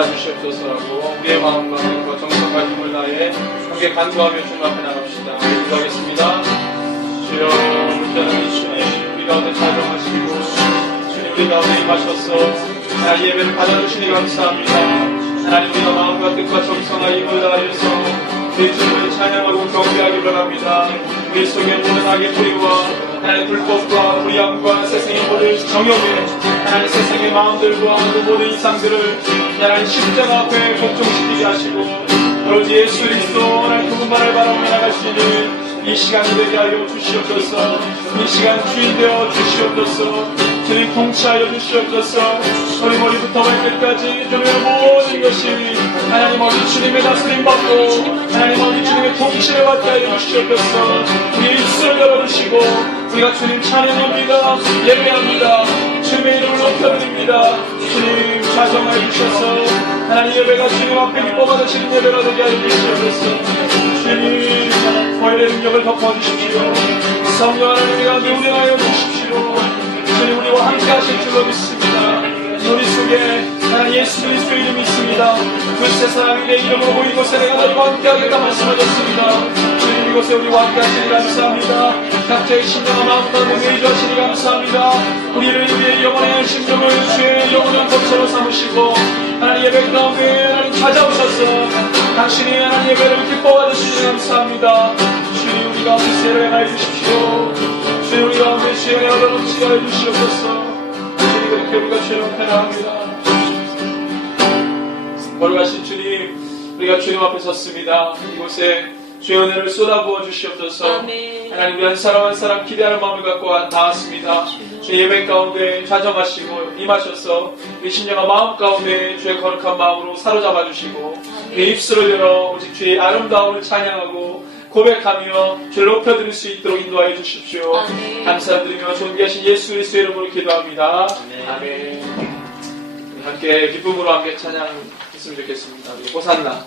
받아주시옵소서라고 우리의 마음과 정성과 힘을 다해 함께 간구하며 주님 앞에 나갑시다. 기도하겠습니다. 주여, 저는 주님 우리 가운데 자정하시고 주님 우리 가운데 임하셔서 하나님 예배를 받아주시니 감사합니다. 하나님 우리가 마음과 뜻과 정성과 힘을 다하여서 우리 주님을 찬양하고 경배하기 바랍니다. 우리 속에 모든 악의 뿌리와 하나님 불법과 불의함과 세상의 모든 정욕에 하나님 세상의 마음들과 그 모든 이상들을 하나님 십자가 앞에 복종시키게 하시고 오로지 예수 그리스도 하나님 그분만을 바라보며 나가시는 이 시간이 되게 하여 주시옵소서. 이 시간 주인 되어 주시옵소서. 주님 통치하여 주시옵소서. 우리 머리부터 발끝까지 주님의 모든 것이 하나님 어디 주님의 다스림 받고 하나님 어디 주님의 통치를 받게 하여 주시옵소서. 우리의 입술을 열어주시고 우리가 주님 찬양합니다. 예배합니다. 주님의 이름을 높여드립니다. 주님 자정하여 주셔서 하나님 예배가 주님 앞에 기뻐 받으시는 예배가 되게 하여 주시옵소서. 주님 보혈의 능력을 덮어주십시오. 성령 하나님의 가운데 운행하여 주십시오. 주님 우리와 함께 하실 줄로 믿습니다. 우리 속에 하나님 예수 그리스도의 이름이 있습니다. 그 세상이 내 이름으로 모인 곳에 내가 너희와 함께하겠다 말씀하셨습니다. 주님 이곳에 우리와 함께 하시니 감사합니다. 각자의 심령과 마음 가운데 매주하시니 감사합니다. 우리를 위해 영원의 심정을 주의 영원한 법처로 삼으시고 하나님 예배 가운데 하나님 찾아오셔서 당신이 하나님 예배를 기뻐해 주시니 감사합니다. 주님 우리 가운데 세례 행하여 주십시오. 주님 우리 가운데 주의 은혜로 넘치게 하여 주시옵소서. 주님 그렇게 우리가 주의 앞에 나갑니다. 거룩하신 주님 우리가 주님 앞에 섰습니다. 이곳에 주의 은혜를 쏟아부어 주시옵소서. 아멘. 하나님 우리 한 사람 한 사람 기대하는 마음을 갖고 나왔습니다. 주의 예배 가운데 좌정하시고 임하셔서 우리 심령과 마음 가운데 주의 거룩한 마음으로 사로잡아 주시고 우리 입술을 열어 오직 주의 아름다움을 찬양하고 고백하며 주를 높여드릴 수 있도록 인도하여 주십시오. 아멘. 감사드리며 존귀하신 예수 그리스도의 이름으로 기도합니다. 아멘. 아멘. 함께 기쁨으로 함께 찬양했으면 좋겠습니다. 호산나.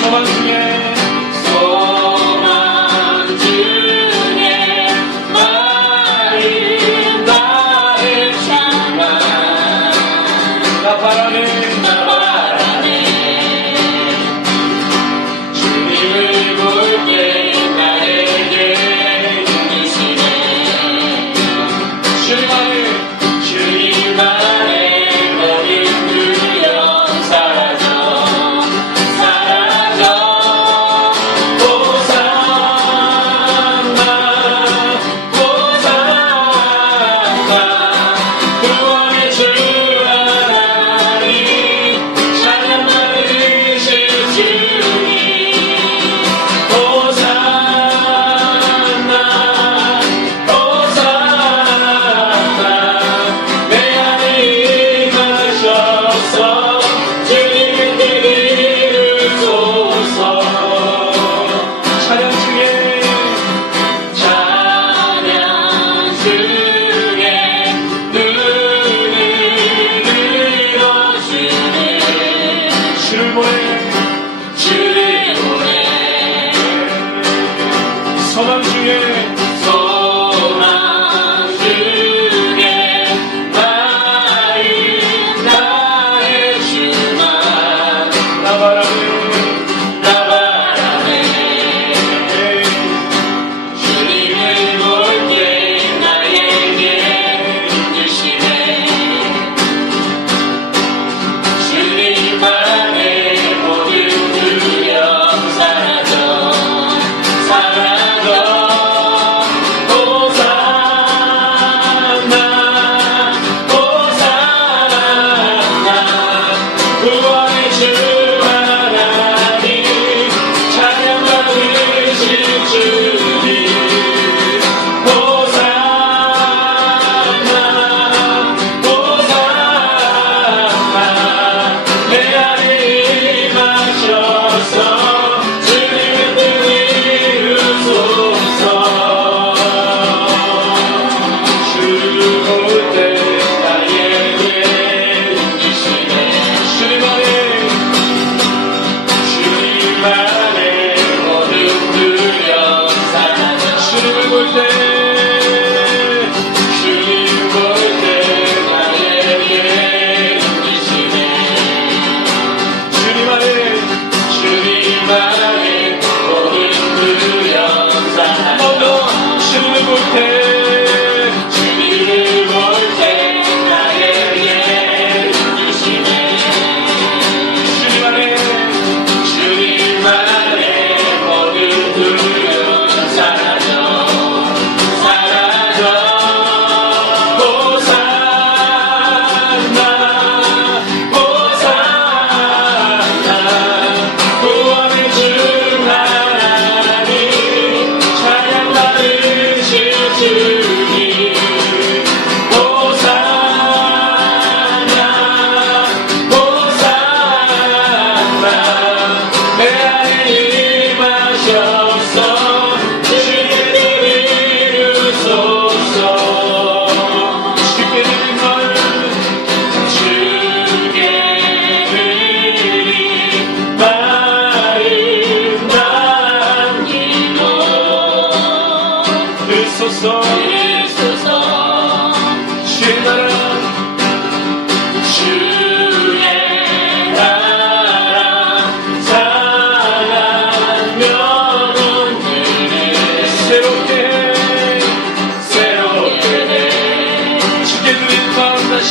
소망 중에 마음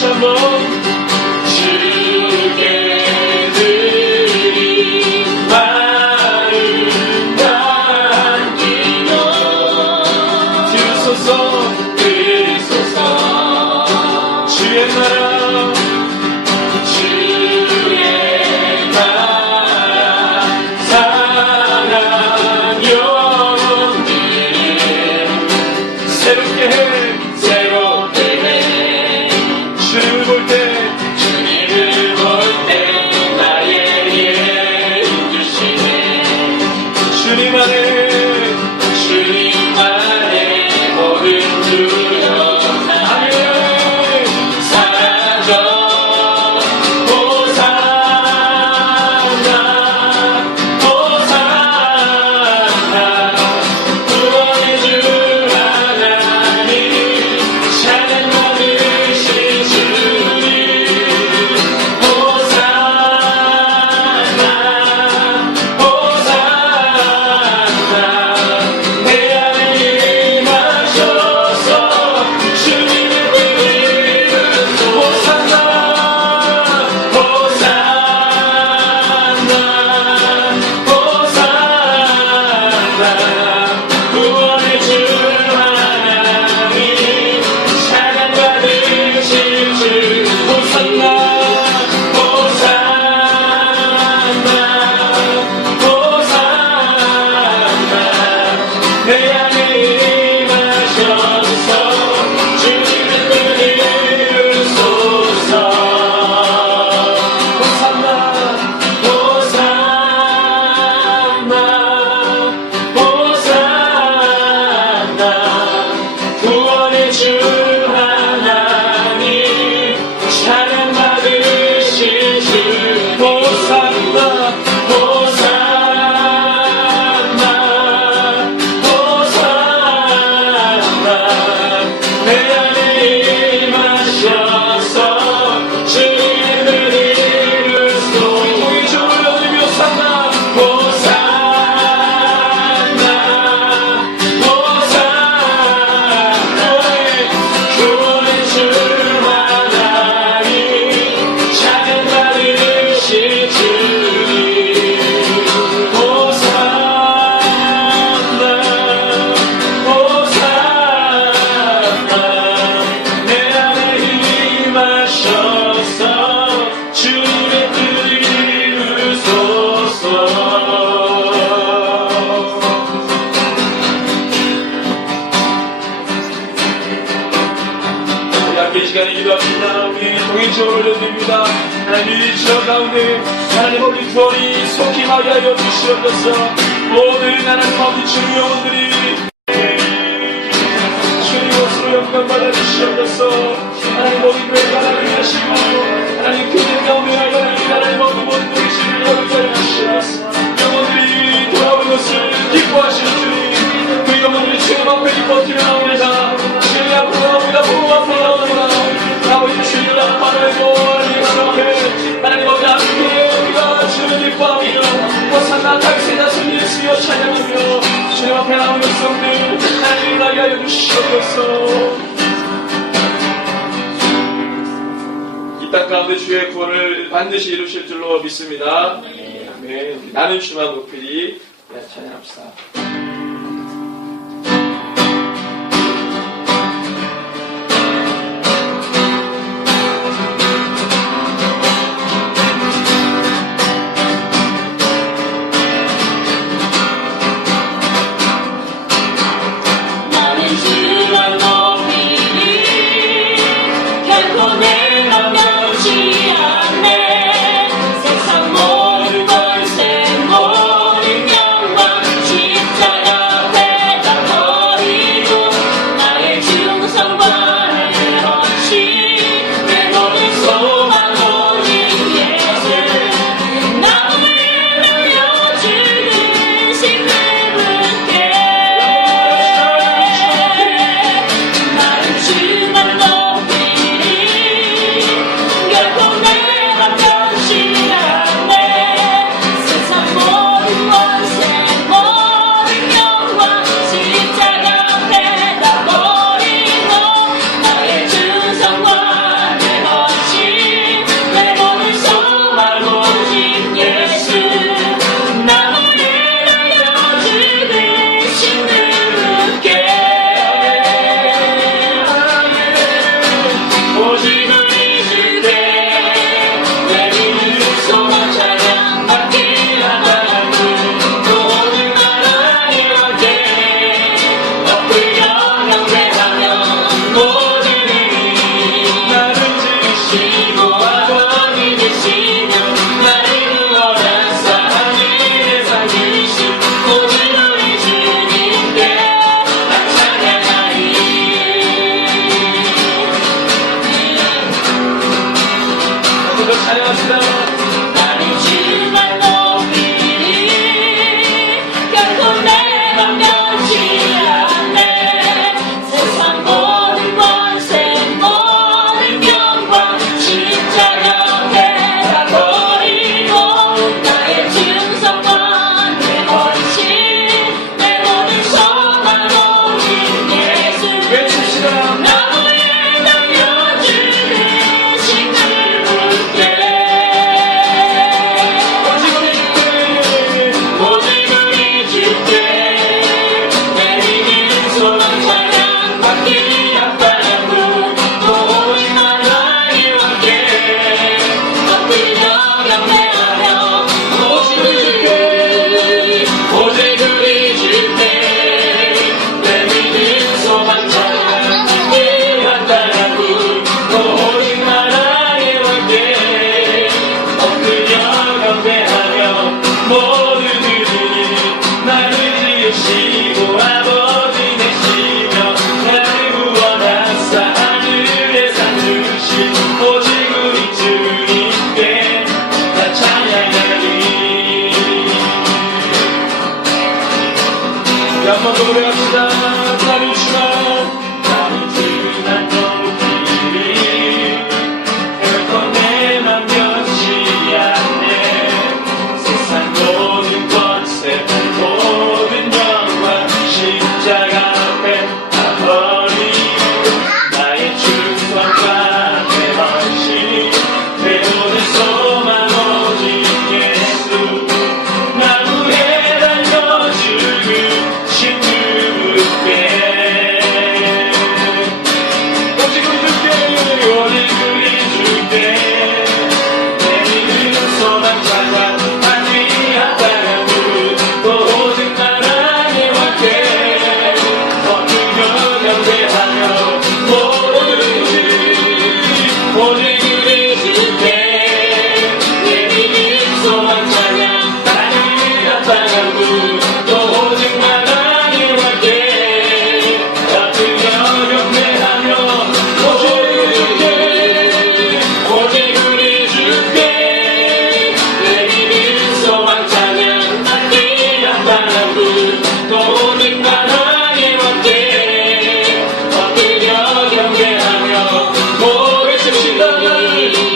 다시 한번 주께 드린 마음 남기며 들으소서 주의 나라 동행적으로 올려드립니다. 하나님 이 지역 가운데 하나님 우리 구원이 속히 하여 주시옵소서. 오늘 하나님 아버지 주의 영혼들이 주의 것으로 영광 받아주시옵소서. 하나님 우리 교회가 하나님 하시고 하나님 교회 가운데 하나님 어느 모든 것을 거룩하여 주시옵소서. 영혼들이 돌아오는 것을 기뻐하시는 주님, 그 영혼들이 주님 앞에 기뻐 뛰어나옵니다. 주님 앞으로 나옵니다. 보호 앞으로 나옵니다. 아버지 주님 앞으로 하나님 아버지 함께 우리가 주님을 기뻐하며 호산나 당세자 승리 주여 찬양하며 주님 앞에 나오는 성들 하나님 나게 하여 주시옵소서. 이 땅 가운데 주의 구원을 반드시 이루실 줄로 믿습니다. 아멘. 나는 주만 높이 찬양합시다. 세상 모든 권세 모든 영광 찬양합시다. 나는 주만 높이리 결코 내 맘 변치 않네 세상 모든 권세 모든 영광 십자가 앞에 다 버리고 나의 충성과 내 헌신 내 모든 소망 오직 예수 외칩시다. 나무에 달려주는 신을 묻게 오직 우리 주께 내리는 소망 찬양 받기 앞바람 또 오직 하나님 함께 엎드려 경배하며 오직 우리 주께 내리는 소망 찬양 받기 앞바람 또 오직 하나님 함께 엎드려 경배하며 모두들이 나를 지으시고 아버지 되시며 나를 구원하사 하늘에 산 주신 오직 우리 주님께 다 찬양하리. 한 번 더 고백합시다. 나를 주만 높이리 결코 내 맘 변치 않네 세상 모든 권세 모든 영광 십자가 앞에 다 버리고 나의 충성과 내 헌신 내 모든 소망 오직 예수 나무에 달려주는 신유께 오직 우리 주께 내리는 소망 찬양 하늘이 앞바람 또 오직 하나님 함께 엎드려 경배하며 오직 우리 주께 내리는 소망 찬양 하늘이 앞바람 또 오직 하나님 함께 엎드려 경배하며 오직 우리 주께 내리는 소망 찬양 받기 앞바람 또 오직 하나님 함께 엎드려 경배하며 외칩시다.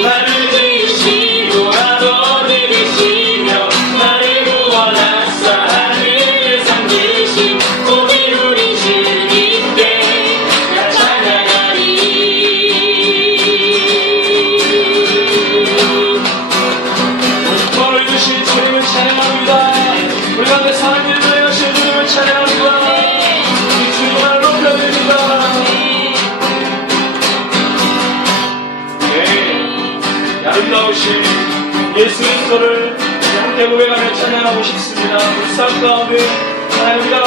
나를 지으시고 아버지 되시며 나를 구원하사 하늘에 삼으신 오직 우리 주님께 다 찬양하리. 벌을 주신 주님을 찬양합니다. 우리 가운데 사랑을 더하신 주님을 찬양합니다. 이 주님을 높여드립니다. 네, 아름다우신 예수 그리스도를 함께 고백하며 찬양하고 싶습니다. 우리 삶 가운데 하나님과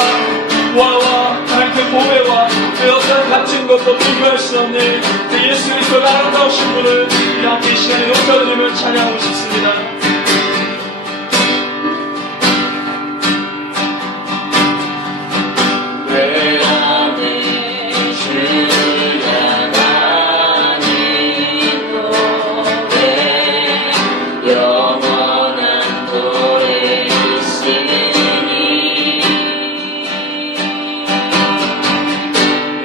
보아와 하나님의 보배와 그 어떤 갇힌 것도 비교할 수 없는 그 예수 그리스도의 아름다우신 분을 우리 함께 이 시간에 높여드리며 찬양하고 싶습니다. 내 안에 주 향하는 노래 영원한 노래 있으니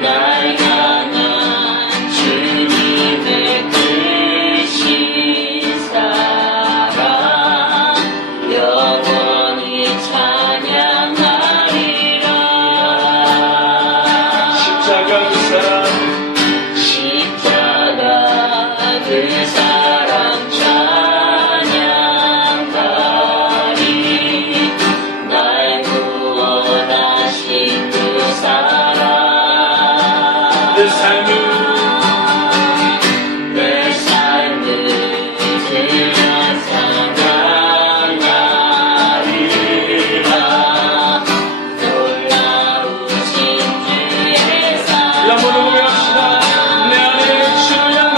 날 향한 주님의 크신 사랑 영원히 찬양하리라. 십자가 그 사랑 십자가 그 사랑 찬양하리. 날 구원하신 그 사랑 내 삶을 내 삶을 그냥 찬양하리라. 놀라우신 주의 사랑 한번 고백합시다. 내 안에 주 향한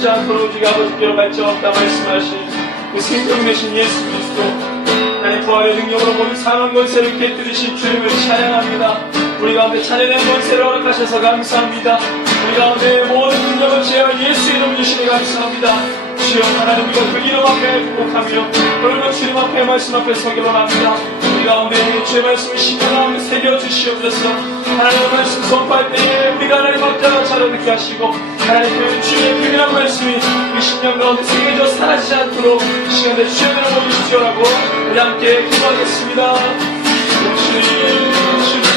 멸망치 않도록 우리가 아버지께로 발전없다 말씀하신 그 생명 되신 예수 그리스도 하나님 부활의 능력으로 모든 상한 권세를 깨뜨리신 주님을 찬양합니다. 우리 가운데 찬양의 권세를 허락하셔서 감사합니다. 우리 가운데 모든 능력을 제어할 예수 이름 주시니 감사합니다. 주여 하나님 우리가 그 이름 앞에 부복하며 그리고 주님 앞에 말씀 앞에 서기로 합니다. 우리 가운데 주의 말씀을 신명하게 새겨주시옵소서. 하나님의 말씀 선포할 때에 우리가 하나님 앞자가 잘 듣게 하시고 하나님 그 주의 비밀한 말씀이 우리 심령 가운데 새겨져 사라지지 않도록 시간에 주의 은혜를 보여주시오라고 우리 함께 기도하겠습니다. 주님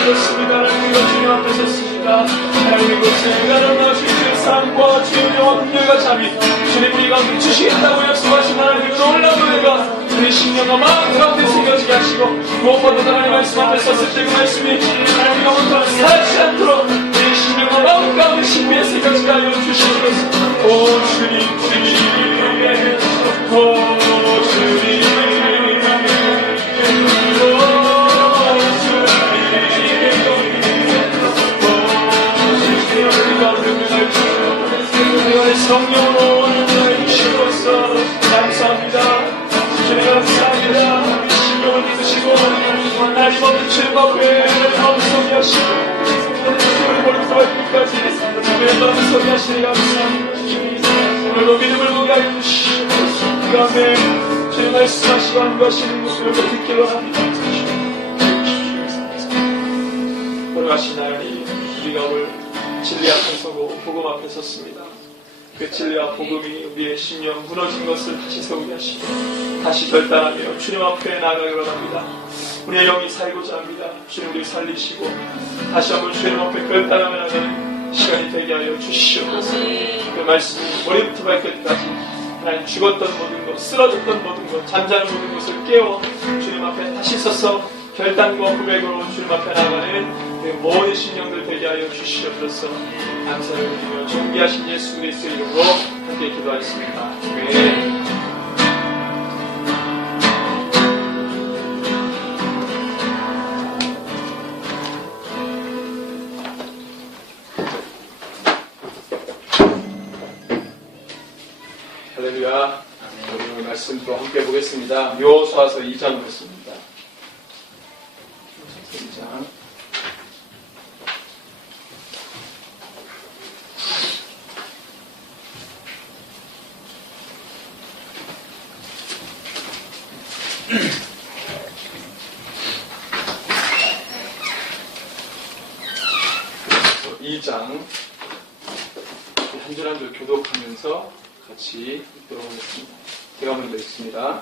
그렇습니다. 하나님 이거 주님 앞에 섰습니다. 하나님 이곳에 가난한 주님의 삶과 주의 은혜와 능력과 자비 주님 우리 가운데 주시겠다고 약속하신 하나님의 놀라운 은혜가 우리 심령과 마음 가운데 새겨지게 하시고 무엇보다 하나님 말씀 앞에 섰을 때 그 말씀이 하나님 영혼처럼 사라지지 않도록 우리 심령과 마음 가운데 신비에 새겨지게 하여 주시옵소서. 오 주님 주님 오 주님 성령으로 오늘 주시옵소서. 감사합니다. 주님 감사합니다. 신령을 믿으시고 하나님 없는 주님 앞에 마음속에 하시고 우리 머리부터 발끝까지 주님의 마음속에 하시니 감사합니다. 오늘도 믿음을 보게 하여 주시옵소서. 그 다음에 주님 말씀하시고 안구하시는 것을 듣기로 합니다. 돌아가신 하나님 우리가 오늘 진리 앞에 서고 복음 앞에 섰습니다. 그 진리와 복음이 우리의 심령 무너진 것을 다시 세우게 하시고 다시 결단하며 주님 앞에 나아가기 원합니다. 우리의 영이 살고자 합니다. 주님 우리 살리시고 다시 한번 주님 앞에 결단하며 나가는 시간이 되게 하여 주시옵소서. 그 말씀이 머리부터 발끝까지 하나님 죽었던 모든 것, 쓰러졌던 모든 것, 잠자는 모든 것을 깨워 주님 앞에 다시 서서 결단과 고백으로 주님 앞에 나가는 그 모든 신령들 되게 하여 주시옵소서. 감사를 드리며 존귀하신 예수 그리스도의 이름으로 함께 기도하겠습니다. 아멘. 할렐루야. 우리 오늘 말씀 또 함께 보겠습니다. 여호수아서 2장 말씀입니다. 2장. 한 줄 한 줄 교독하면서 같이 읽도록 하겠습니다. 제가 먼저 읽습니다.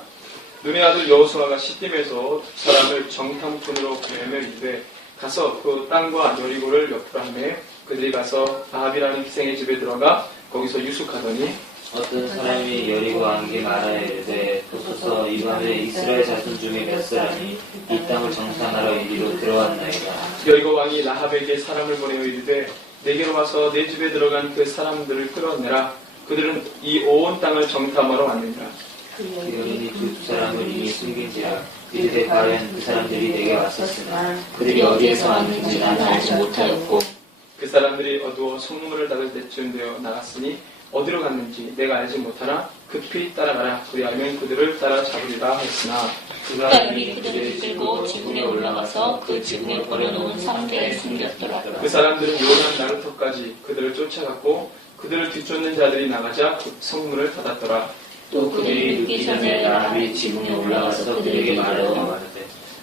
눈의 아들 여호수아가 시딤에서 두 사람을 정탐꾼으로 보내며 이르되 가서 그 땅과 여리고를 옆으로 하며 그들이 가서 아합이라는 희생의 집에 들어가 거기서 유숙하더니 어떤 사람이 여리고 왕에게 말하여 이르되 보소서 이 밤에 이스라엘 자손 중에 몇 사람이 이 땅을 정탐하러 이리로 들어왔나이다. 여리고 왕이 라합에게 사람을 보내어 이르되 내게로 와서 내 집에 들어간 그 사람들을 끌어내라. 그들은 이 온 땅을 정탐하러 왔느니라. 그 여인이 두 사람을 이미 숨긴지라 이르되 과연 그 사람들이 내게 왔었으나 그들이 어디에서 왔는지 나는 알지 못하였고 그 사람들이 어두워 성문을 닫을 때쯤 되어 나갔으니 어디로 갔는지 내가 알지 못하나 급히 따라가라. 그리하면 그들을 따라잡으리라 했으나 그가 이미 그들을 끌고 지붕에 올라가서 그 지붕에 버려놓은 성대에 숨겼더라. 그 사람들은 요단 나루터까지 그들을 쫓아갔고 그들을 뒤쫓는 자들이 나가자 그 성문을 닫았더라. 또 그들이 늦기 전에 라합이 지붕에 올라가서 그들에게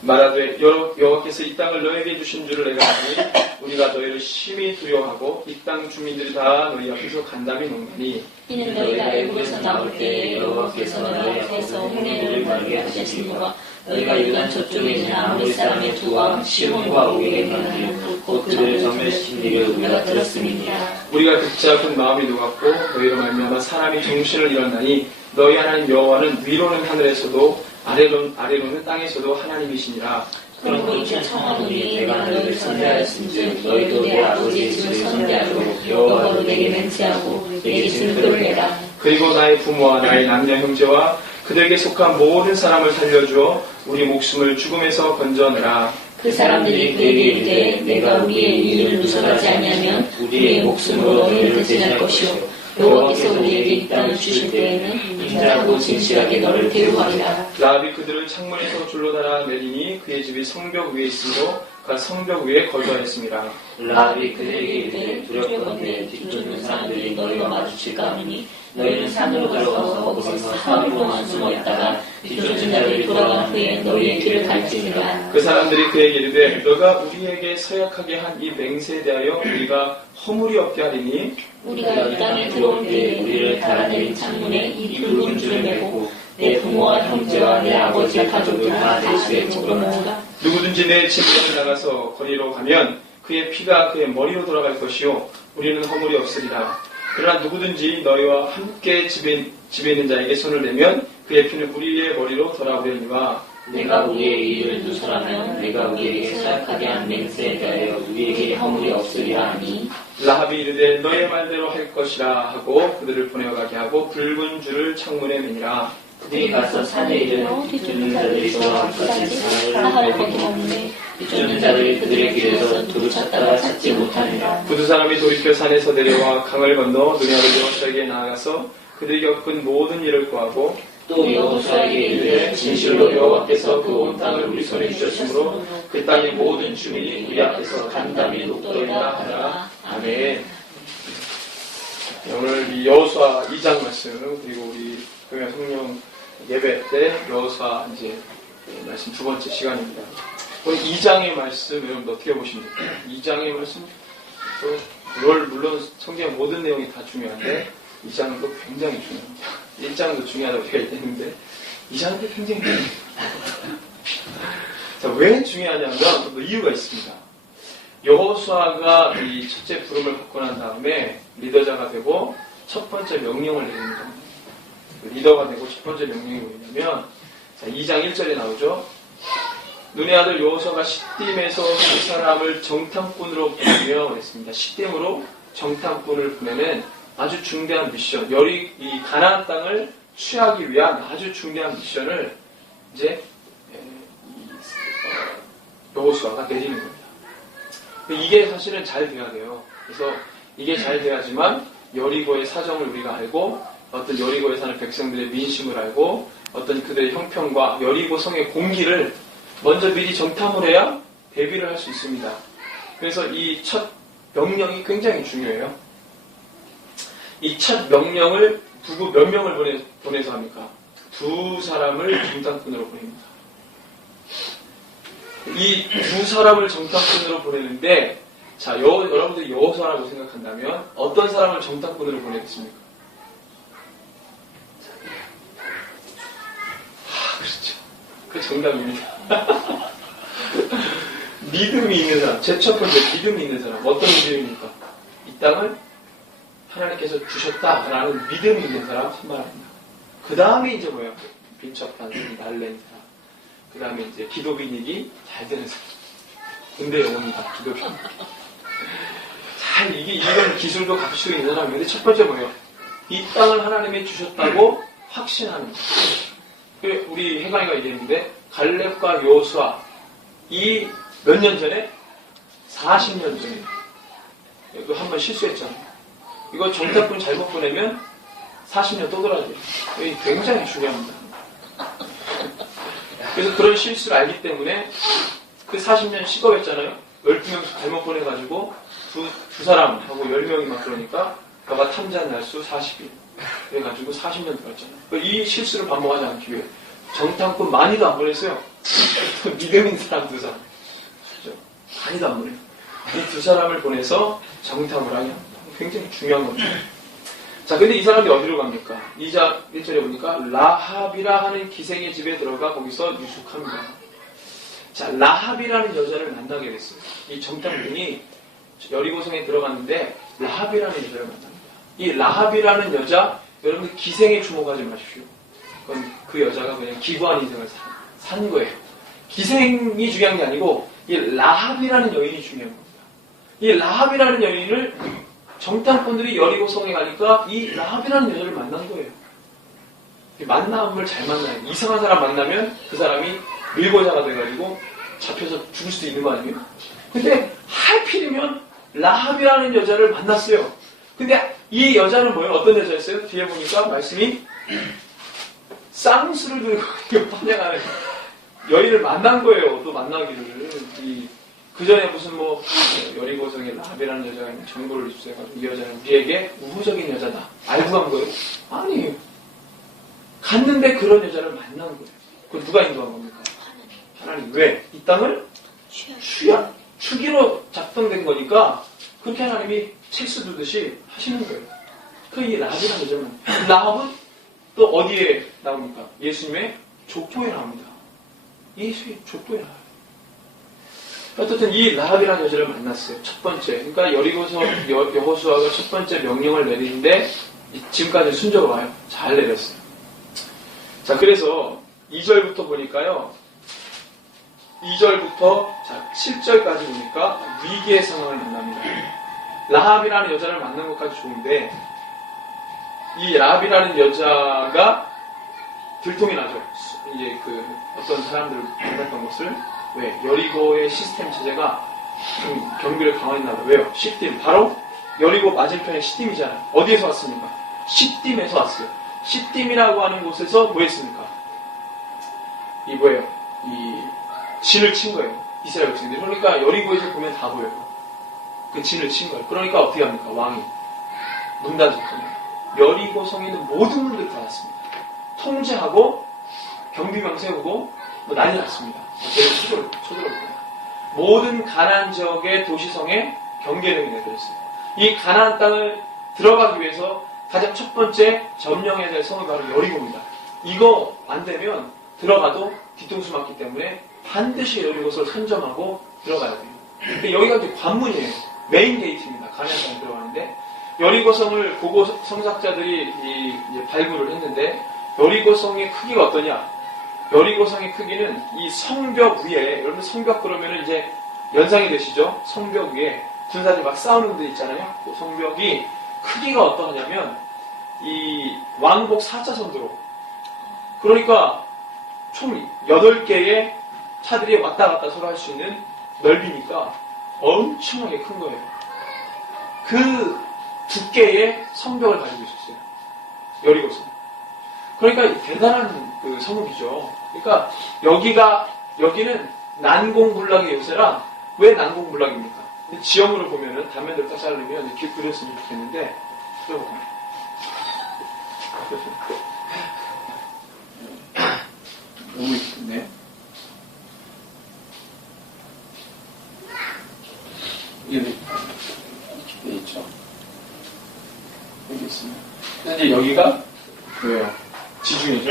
말하되 여호와께서 이 땅을 너에게 주신 줄을 내가 아니 우리가 너희를 심히 두려워하고 이 땅 주민들이 다 너희 앞에서 간담이 녹나니 이는 너희가 애굽에서 나올 때에 여호와께서 너희 앞에서 홍해를 멀게 하셨으니와 너희가 요단 저쪽에 있는 아모리 사람의 두 왕 시몬과 오게의 명을 곧 그들을 정멸시킨 일을 우리가 들었음이니라. 우리가 극지 아픈 마음이 녹았고 너희로 말미암아 사람이 정신을 잃었나니 너희 하나님 여호와는 위로는 하늘에서도 아래로는 땅에서도 하나님이시니라. 그러므로 이제 청하노니 내가 너희를 선대하였은즉 너희도 내 아버지의 집을 선대하고 여호와로 내게 맹세하고 내게 증거를 내라. 그리고 나의 부모와 나의 남녀 형제와 그들에게 속한 모든 사람을 살려주어 우리 목숨을 죽음에서 건져내라. 그 사람들이 그에게 이르되 내가 우리의 이익을 누설하지 아니하면 우리의 목숨으로 너희를 대신할 것이요 여호와께서 우리에게 이 땅을 주실 때에는 인자하고 진실하게 너를 대우하리라. 라합이 그들을 창문에서 줄로 달아 내리니 그의 집이 성벽 위에 있으므로 그가 성벽 위에 거주하였습니다. 라합이 그들에게 이르되 두렵건대 뒤쫓는 사람들이 너희와 마주칠까 하니 너희는 산으로 들어가서 거기서 사흘 동안 숨어 있다가 뒤쫓는 자들이 돌아간 후에 너희의 길을 갈지니라. 그 사람들이 그에게 이르되 너가 우리에게 서약하게 한 이 맹세에 대하여 우리가 허물이 없게 하리니 우리가 이 땅에 들어올 때에 우리를 달아내린 창문에 이 붉은 줄을 매고 내 부모와 형제와 내 아버지의 가족을 다 다시에 묶어놓으라. 누구든지 내 집에 나가서 거리로 가면 그의 피가 그의 머리로 돌아갈 것이요 우리는 허물이 없으리라. 그러나 누구든지 너희와 함께 집에 있는 자에게 손을 내면 그의 피는 우리의 머리로 돌아오려니와. 내가 우리의 일을 누설하면 내가 우리에게 서약하게 한 맹세에 대하여 우리에게 허물이 없으리라 하니. 라합이 이르되 너의 말대로 할 것이라 하고 그들을 보내어가게 하고 붉은 줄을 창문에 매니라. 그들이 가서 산에 이르러 뒤쫓는 자들이 돌아오기까지 사흘 거두었는데 뒤쫓는 자들이 그들의 길에서 두루 찾다가 찾지 못하니라. 그 두 사람이 돌이켜 산에서 내려와 강을 건너 눈의 아들 여호수아에게 나아가서 그들이 겪은 모든 일을 고하고 또 여호수아에게 이르되 진실로 여호와께서 그 온 땅을 우리 손에 주셨으므로 그 땅의 모든 주민이 우리 앞에서 간담이 높도이다 하라. 아멘. 오늘 이 여호수아 2장 말씀 그리고 우리 교회 성령 예배 때 여호수아 이제 말씀 두 번째 시간입니다. 오늘 2장의 말씀 여러분 어떻게 보십니까? 2장의 말씀 물론 성경의 모든 내용이 다 중요한데 2장도 굉장히 중요합니다. 1장도 중요하다고 되어 있는데 2장도 굉장히 중요합니다. 자, 왜 중요하냐면 또 이유가 있습니다. 여호수아가 이 첫째 부름을 받고 난 다음에 리더자가 되고 첫 번째 명령을 내리는 겁니다. 리더가 되고 첫 번째 명령이 뭐냐면 자, 2장 1절에 나오죠. 눈의 아들 여호수아가 시딤에서 그 사람을 정탐꾼으로 보내며 그랬습니다. 시딤으로 정탐꾼을 보내는 아주 중대한 미션, 이 가나안 땅을 취하기 위한 아주 중대한 미션을 이제 여호수아가 내리는 겁니다. 이게 사실은 잘 돼야 돼요. 그래서 이게 잘 돼야지만 여리고의 사정을 우리가 알고 어떤 여리고에 사는 백성들의 민심을 알고 어떤 그들의 형편과 여리고 성의 공기를 먼저 미리 정탐을 해야 대비를 할 수 있습니다. 그래서 이 첫 명령이 굉장히 중요해요. 이 첫 명령을 누구 몇 명을 보내서 합니까? 두 사람을 정탐꾼으로 보냅니다. 이 두 사람을 정탐꾼으로 보내는데 자, 여러분들이 여호수아라고 생각한다면 어떤 사람을 정탐꾼으로 보내겠습니까? 그렇죠. 그 정답입니다. 믿음이 있는 사람, 제 첫 번째 믿음이 있는 사람. 어떤 믿음입니까? 이 땅을 하나님께서 주셨다라는 믿음이 있는 사람 선발합니다. 그 다음에 이제 뭐야? 빈첩한 사람, 날랜 사람. 그 다음에 이제 기도빈이기 잘 되는 사람. 군대 영혼이다. 기도빈. 잘 이런 기술도 갖추고 있는 사람인데 첫 번째 뭐예요? 이 땅을 하나님이 주셨다고 확신하는 거예요. 우리 해강이가 얘기했는데 갈렙과 여호수아 이 몇 년 전에? 40년 전에 이거 한번 실수했잖아요. 이거 정탐꾼 잘못 보내면 40년 또 돌아야 돼요. 이게 굉장히 중요합니다. 그래서 그런 실수를 알기 때문에 그 40년 식업했잖아요. 12명씩 잘못 보내가지고 두 사람하고 10명이 막 그러니까 너가 탐지한 날수 40일 그래가지고 40년 들었잖아요. 이 실수를 반복하지 않기 위해 정탐꾼 많이도 안 보냈어요. 믿음 있는 사람 두 사람. 그렇죠? 많이도 안 보내요. 이 두 사람을 보내서 정탐을 하냐. 굉장히 중요한 겁니다. 자, 근데 이 사람이 어디로 갑니까? 2장 1절에 보니까 라합이라 하는 기생의 집에 들어가 거기서 유숙합니다. 자, 라합이라는 여자를 만나게 됐어요. 이 정탐꾼이 여리고성에 들어갔는데 라합이라는 여자를 만납니다. 이 라합이라는 여자, 여러분들 기생에 주목하지 마십시오. 그건 그 여자가 그냥 기구한 인생을 산 거예요. 기생이 중요한 게 아니고 이 라합이라는 여인이 중요한 겁니다. 이 라합이라는 여인을 정탐꾼들이 여리고성에 가니까 이 라합이라는 여자를 만난 거예요. 만남을 잘 만나요. 이상한 사람 만나면 그 사람이 밀고자가 돼가지고 잡혀서 죽을 수도 있는 거 아니에요? 근데 하필이면 라합이라는 여자를 만났어요. 근데 이 여자는 뭐예요? 어떤 여자였어요? 뒤에 보니까 말씀이 쌍수를 들고 환영하는 여인을 만난 거예요. 또 만나기를. 그 전에 무슨 뭐 여리고성의 라합이라는 여자가 정보를 입수해가지고 이 여자는 우리에게 우호적인 여자다. 알고 간 거예요? 아니에요. 갔는데 그런 여자를 만난 거예요. 그건 누가 인도한 겁니까? 하나님. 왜? 이 땅을 추기로 작동된 거니까 그렇게 하나님이 칠수 두듯이 하시는 거예요. 이 라합이라는 여자는 라합은 또 어디에 나옵니까? 예수님의 족보에 나옵니다. 예수의 족보에 나와요. 어쨌든 이 라합이라는 여자를 만났어요. 첫 번째. 그러니까 여호수아가 첫 번째 명령을 내리는데 지금까지 순조로 와요. 잘 내렸어요. 자, 그래서 2절부터 보니까요. 2절부터 7절까지 보니까 위기의 상황을 만납니다. 라합이라는 여자를 만난 것까지 좋은데 이 라합이라는 여자가 들통이 나죠. 이제 어떤 사람들을 만났던 것을 왜? 여리고의 시스템 체제가 좀 경비를 강화했나 봐요. 왜요? 시딤. 바로 여리고 맞은편에 시딤이잖아요. 어디에서 왔습니까? 시딤에서 왔어요. 시딤이라고 하는 곳에서 뭐 했습니까? 이 뭐예요? 이 진을 친 거예요. 이스라엘 백성들이. 그러니까 여리고에서 보면 다 보여요. 그 진을 친 거예요. 그러니까 어떻게 합니까? 왕이 문 닫았거든요. 여리고 성에 있는 모든 문들을 닫았습니다. 통제하고 경비병 세우고 뭐 난리 났습니다. 쳐들어옵니다. 모든 가나안 지역의 도시성에 경계령이 내려졌어요. 이 가나안 땅을 들어가기 위해서 가장 첫 번째 점령해야 될 성이 바로 여리고입니다. 이거 안 되면 들어가도 뒤통수 맞기 때문에 반드시 여리고성을 선점하고 들어가야 돼요. 근데 여기가 이제 관문이에요. 메인 게이트입니다. 가나안 땅에 들어가는데 여리고성을 보고 성사학자들이 이제 발굴을 했는데 여리고성의 크기가 어떠냐? 여리고성의 크기는 이 성벽 위에, 여러분 성벽 그러면은 이제 연상이 되시죠? 성벽 위에 군사들이 막 싸우는 데 있잖아요. 그 성벽이 크기가 어떠하냐면 이 왕복 4차선 도로. 그러니까 총 8개의 차들이 왔다 갔다 서로 할 수 있는 넓이니까 엄청나게 큰 거예요. 그 두께의 성벽을 가지고 있었어요. 여리고성. 그러니까 대단한 성읍이죠. 그러니까 여기는 난공불락의 요새라. 왜 난공불락입니까? 지형으로 보면은 단면대로 딱 자르면 이렇게 그렸으면 좋겠는데 너무 이쁘네. 이게 이렇게 돼 있죠. 여기 있습니다. 이제 여기가 뭐예요? 지중해죠.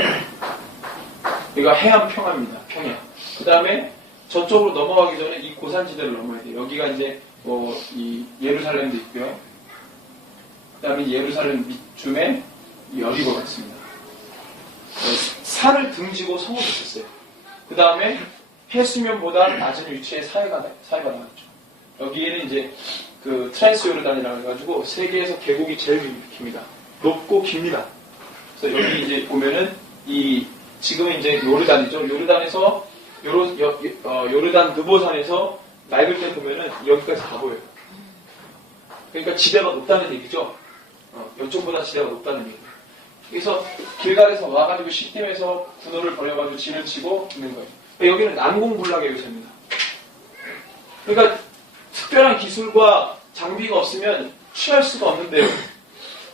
여기가 해안 평야입니다. 평야. 그 다음에 저쪽으로 넘어가기 전에 이 고산지대를 넘어야 돼요. 여기가 이제 이 예루살렘도 있고요. 그 다음에 예루살렘 밑쯤에 여리고가 있습니다. 산을 등지고 성읍이 있었어요. 그 다음에 해수면보다 낮은 위치에 사해가 나왔죠. 여기에는 이제 트랜스 요르단이라고 해가지고 세계에서 계곡이 제일 깁니다. 높고 깁니다. 그래서 여기 이제 보면은 지금은 이제 요르단이죠. 요르단에서 요르단 느보산에서 맑을 때 보면은 여기까지 다 보여요. 그러니까 지대가 높다는 얘기죠. 이쪽보다 지대가 높다는 얘기예요. 그래서 길갈에서 와가지고 시딤에서 군호를 벌여가지고 진을 치고 있는 거예요. 그러니까 여기는 난공불락의 요새입니다. 그러니까 특별한 기술과 장비가 없으면 취할 수가 없는데요.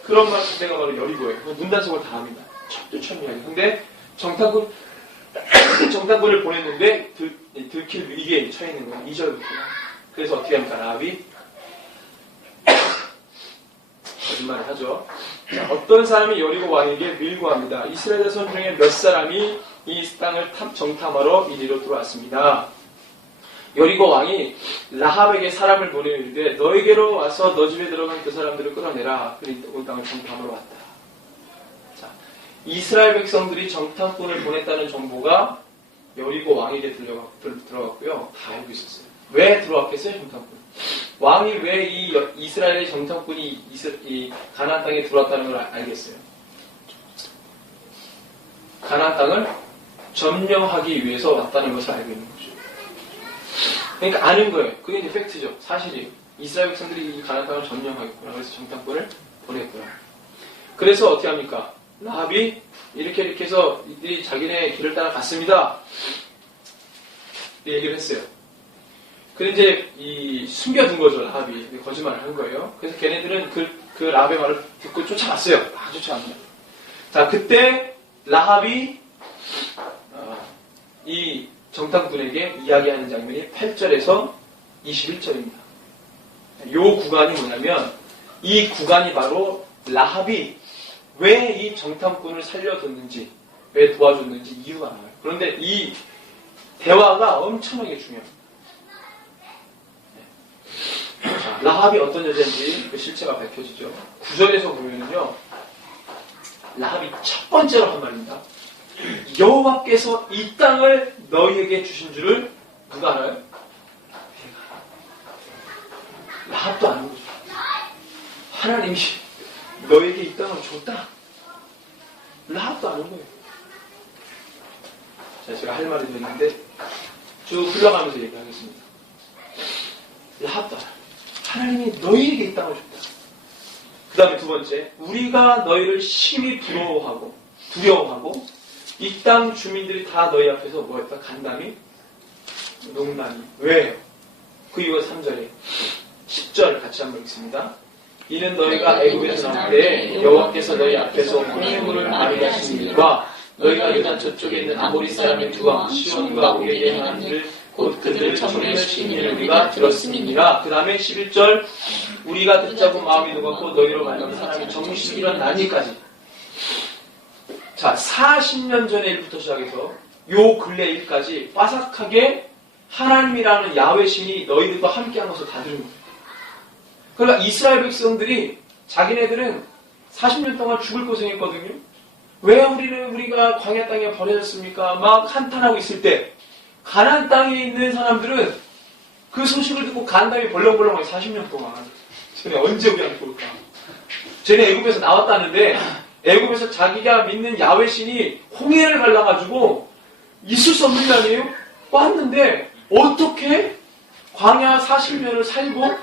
그런 데가 바로 여리고예요. 문단속을 다 합니다. 척두천미하게. 근데 정탐꾼을 보냈는데 들킬 위기에 처해 있는 거예요. 2절부터. 그래서 어떻게 합니까? 라합이 거짓말을 하죠. 자, 어떤 사람이 여리고 왕에게 밀고합니다. 이스라엘 자손 중에 몇 사람이 이 땅을 정탐하러 이리로 들어왔습니다. 여리고 왕이 라합에게 사람을 보내는데 너에게로 와서 너 집에 들어간 그 사람들을 끌어내라. 그러니 온 땅을 정탐하러 왔다. 자, 이스라엘 백성들이 정탐꾼을 보냈다는 정보가 여리고 왕에게 들어갔고요. 다 알고 있었어요. 왜 들어왔겠어요, 정탐꾼? 왕이 왜 이 이스라엘의 정탐꾼이 이 가나안 땅에 들어왔다는 걸 알겠어요? 가나안 땅을 점령하기 위해서 왔다는 것을 알고 있는 거죠. 그러니까 아는 거예요. 그게 이제 팩트죠. 사실이에요. 이스라엘 백성들이 이 가나안 땅을 점령하겠구나. 그래서 정탐꾼을 보냈고요. 그래서 어떻게 합니까? 라합이 이렇게 해서 이들이 자기네 길을 따라 갔습니다. 얘기를 했어요. 근데 이제 이 숨겨둔 거죠, 라합이. 거짓말을 한 거예요. 그래서 걔네들은 그 라합의 말을 듣고 쫓아갔어요. 막 쫓아갑니다. 자, 그때 라합이 이 정탐꾼에게 이야기하는 장면이 8절에서 21절입니다. 요 구간이 뭐냐면 이 구간이 바로 라합이 왜 이 정탐꾼을 살려줬는지, 왜 도와줬는지 이유가 나와요. 그런데 이 대화가 엄청나게 중요합니다. 자, 라합이 어떤 여자인지 그 실체가 밝혀지죠. 9절에서 보면은요, 라합이 첫 번째로 한 말입니다. 여호와께서 이 땅을 너희에게 주신 줄을 누가 알아요? 라합도 아는 거죠. 하나님이 너에게 이 땅을 줬다. 라합도 아는 거예요. 자, 제가 할 말이 있는데 쭉 흘러가면서 얘기하겠습니다. 라합도 알아요. 하나님이 너희에게 이 땅을 줬다. 그 다음에 두 번째, 우리가 너희를 심히 부러워하고 두려워하고 이 땅 주민들이 다 너희 앞에서 뭐했다? 간담이 농담이. 왜요? 그 이유가 3절이에요. 10절 같이 한번 읽습니다. 이는 너희가 애굽에서 나올 때 여호와께서 너희 앞에서 홍해물을 마르게 하신 일과 너희가 요단 저쪽에 있는 아모리 사람의 두 왕 시온과 오게에 행한 일 곧 그들을 전멸시킨 일을 우리가 들었음이니라. 그 다음에 11절 우리가 듣자고 마음이 녹았고 너희로 말하면 사람이 정신이 일어나니까지. 자, 40년 전의 일부터 시작해서 요 근래 일까지 빠삭하게 하나님이라는 야훼 신이 너희들과 함께한 것을 다 들은 거예요. 그러니까 이스라엘 백성들이 자기네들은 40년 동안 죽을 고생했거든요. 왜 우리가 광야 땅에 버려졌습니까? 막 한탄하고 있을 때 가나안 땅에 있는 사람들은 그 소식을 듣고 간담이 벌렁벌렁하게 40년 동안 쟤네 언제 우리한테 볼까? 쟤네 애굽에서 나왔다는데 애굽에서 자기가 믿는 야훼 신이 홍해를 갈라가지고 있을 수 없는 게 아니에요? 왔는데 어떻게 광야 40년을 살고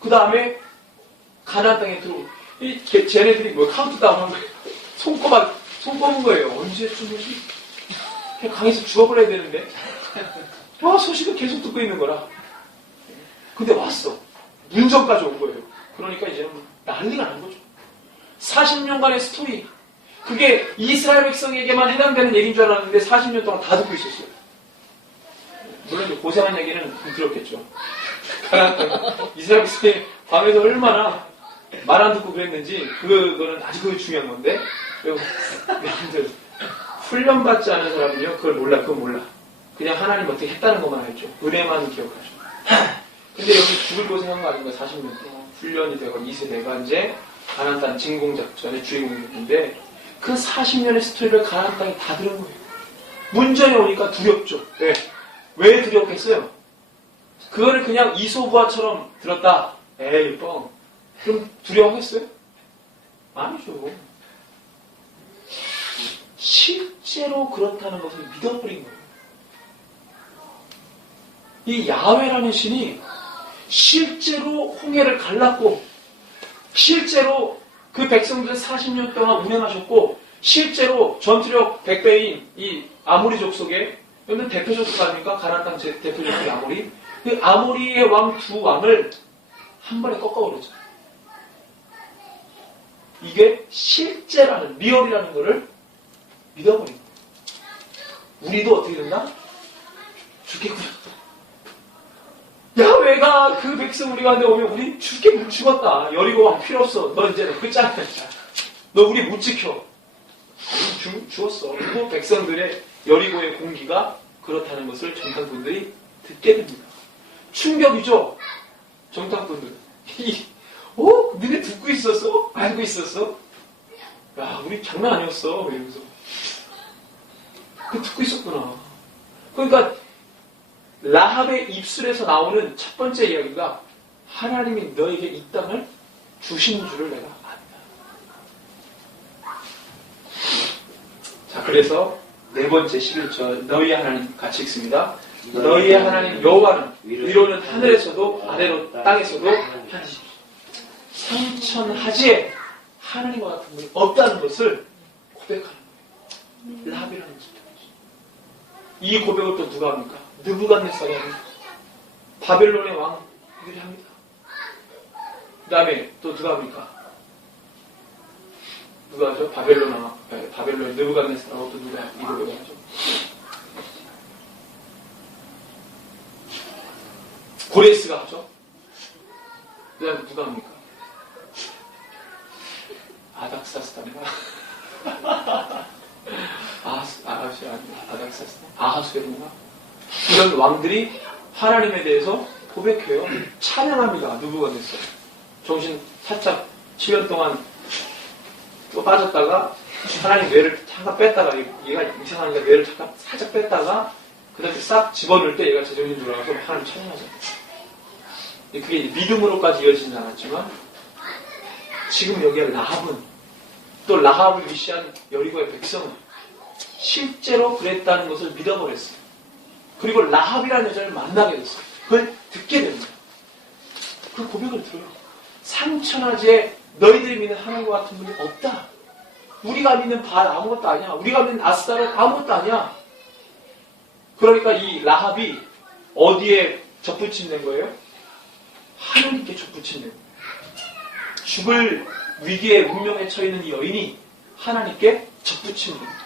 그 다음에 가나안 땅에 들어오고 쟤네들이 뭐 카운트다운 한 거예요. 손꼽은 거예요. 언제쯤이지? 그냥 강에서 죽어버려야 되는데 소식을 계속 듣고 있는 거라. 근데 왔어. 문전까지 온 거예요. 그러니까 이제는 난리가 난 거죠. 40년간의 스토리. 그게 이스라엘 백성에게만 해당되는 얘기인 줄 알았는데 40년 동안 다 듣고 있었어요. 물론 이제 고생한 얘기는 좀 들었겠죠. 이스라엘 백성이 밤에서 얼마나 말 안 듣고 그랬는지 그거는 아주 그게 중요한 건데 여러분들 훈련받지 않은 사람은요 그걸 몰라. 그건 몰라. 그냥 하나님 어떻게 했다는 것만 알죠. 은혜만 기억하죠. 근데 여기 죽을 고생한 거 아닌가 40년 동안 훈련이 되고 2세대가 이제 가나안 땅 진공작전의 주인공이 됐는데 그 40년의 스토리를 가나안 땅이 다 들은 거예요. 문전에 오니까 두렵죠. 왜 두렵겠어요? 그거를 그냥 이소부화처럼 들었다. 에이 뻥. 그럼 두려워하겠어요? 아니죠. 실제로 그렇다는 것을 믿어버린 거예요. 이 야훼라는 신이 실제로 홍해를 갈랐고 실제로 그 백성들을 40년 동안 운행하셨고 실제로 전투력 100배인 이 아모리 족속의 여기는 대표 족속 아닙니까? 가나안 땅 대표 족속의 아모리. 그 아모리의 왕 두 왕을 한 번에 꺾어버렸죠. 이게 실제라는 리얼이라는 것을 믿어버린 거예요. 우리도 어떻게 된다? 죽겠구나. 야훼가 그 백성 우리 가운데 오면 우리 죽었다. 여리고 왕 필요 없어. 너 이제 끝장이야. 너 우리 못 지켜. 죽었어. 그리고 백성들의 여리고의 공기가 그렇다는 것을 정탐꾼들이 듣게 됩니다. 충격이죠. 정탐꾼들. 너네 듣고 있었어? 알고 있었어? 야, 우리 장난 아니었어. 이러면서. 듣고 있었구나. 그러니까 라합의 입술에서 나오는 첫 번째 이야기가 하나님이 너에게 이 땅을 주신 줄을 내가 안다. 자, 그래서 네 번째 11절 너희의 하나님 같이 읽습니다. 너희의 하나님 여호와는 위로는 하늘에서도 아래로 땅에서도 하나님. 성천하지에 하나님과 같은 분이 없다는 것을 고백하는 거예요. 라합이라는 것입니다. 이 고백을 또 누가 합니까? 느부갓네살이 합니다. 바벨론의 왕들이 합니다. 그 다음에 또 누가 합니까? 누가 하죠? 바벨론의 느부갓네살하고 또 누가 이 고백을 하죠? 고레스가 하죠? 그 다음에 누가 합니까? 아닥사스단가? 아하수에인가? 이런 왕들이 하나님에 대해서 고백해요. 찬양합니다. 느부갓네살. 정신 살짝 7년 동안 또 빠졌다가 하나님 뇌를 잠깐 뺐다가 얘가 이상하니까 뇌를 잠깐 살짝 뺐다가 그 다음에 싹 집어넣을 때 얘가 제정신 돌아가서 하나님 찬양하죠. 그게 믿음으로까지 이어지진 않았지만 지금 여기에 라합은 또 라합을 위시한 여리고의 백성은 실제로 그랬다는 것을 믿어버렸어요. 그리고 라합이라는 여자를 만나게 됐어요. 그걸 듣게 됩니다. 그 고백을 들어요. 상천하지에 너희들이 믿는 하나님과 같은 분이 없다. 우리가 믿는 바알 아무것도 아니야. 우리가 믿는 아스타는 아무것도 아니야. 그러니까 이 라합이 어디에 접붙임된 거예요? 하나님께 접붙임된 거예요. 죽을 위기에 운명에 처해있는 이 여인이 하나님께 접붙임된 거예요.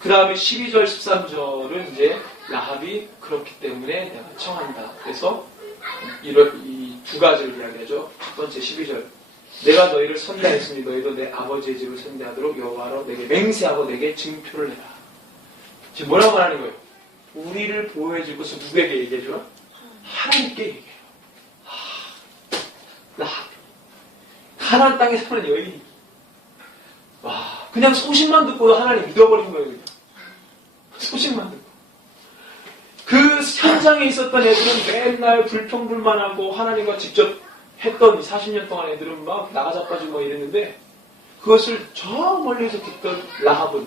그 다음에 12절, 13절은 이제 라합이 그렇기 때문에 내가 청한다. 그래서 이 두 가지를 이야기하죠. 첫 번째 12절. 내가 너희를 선대하였으니 너희도 내 아버지의 집을 선대하도록 여호와로 내게 맹세하고 내게 증표를 내라. 지금 뭐라고 하는 거예요? 우리를 보호해줄 것을 누구에게 얘기해줘요? 하나님께 얘기해요. 라합. 가나안 땅에 사는 여인이. 와, 그냥 소식만 듣고도 하나님 믿어버린 거예요. 그냥. 소식만 듣고. 그 현장에 있었던 애들은 맨날 불평불만하고 하나님과 직접 했던 40년 동안 애들은 막 나가자빠지고 막 이랬는데 그것을 저 멀리서 듣던 라합은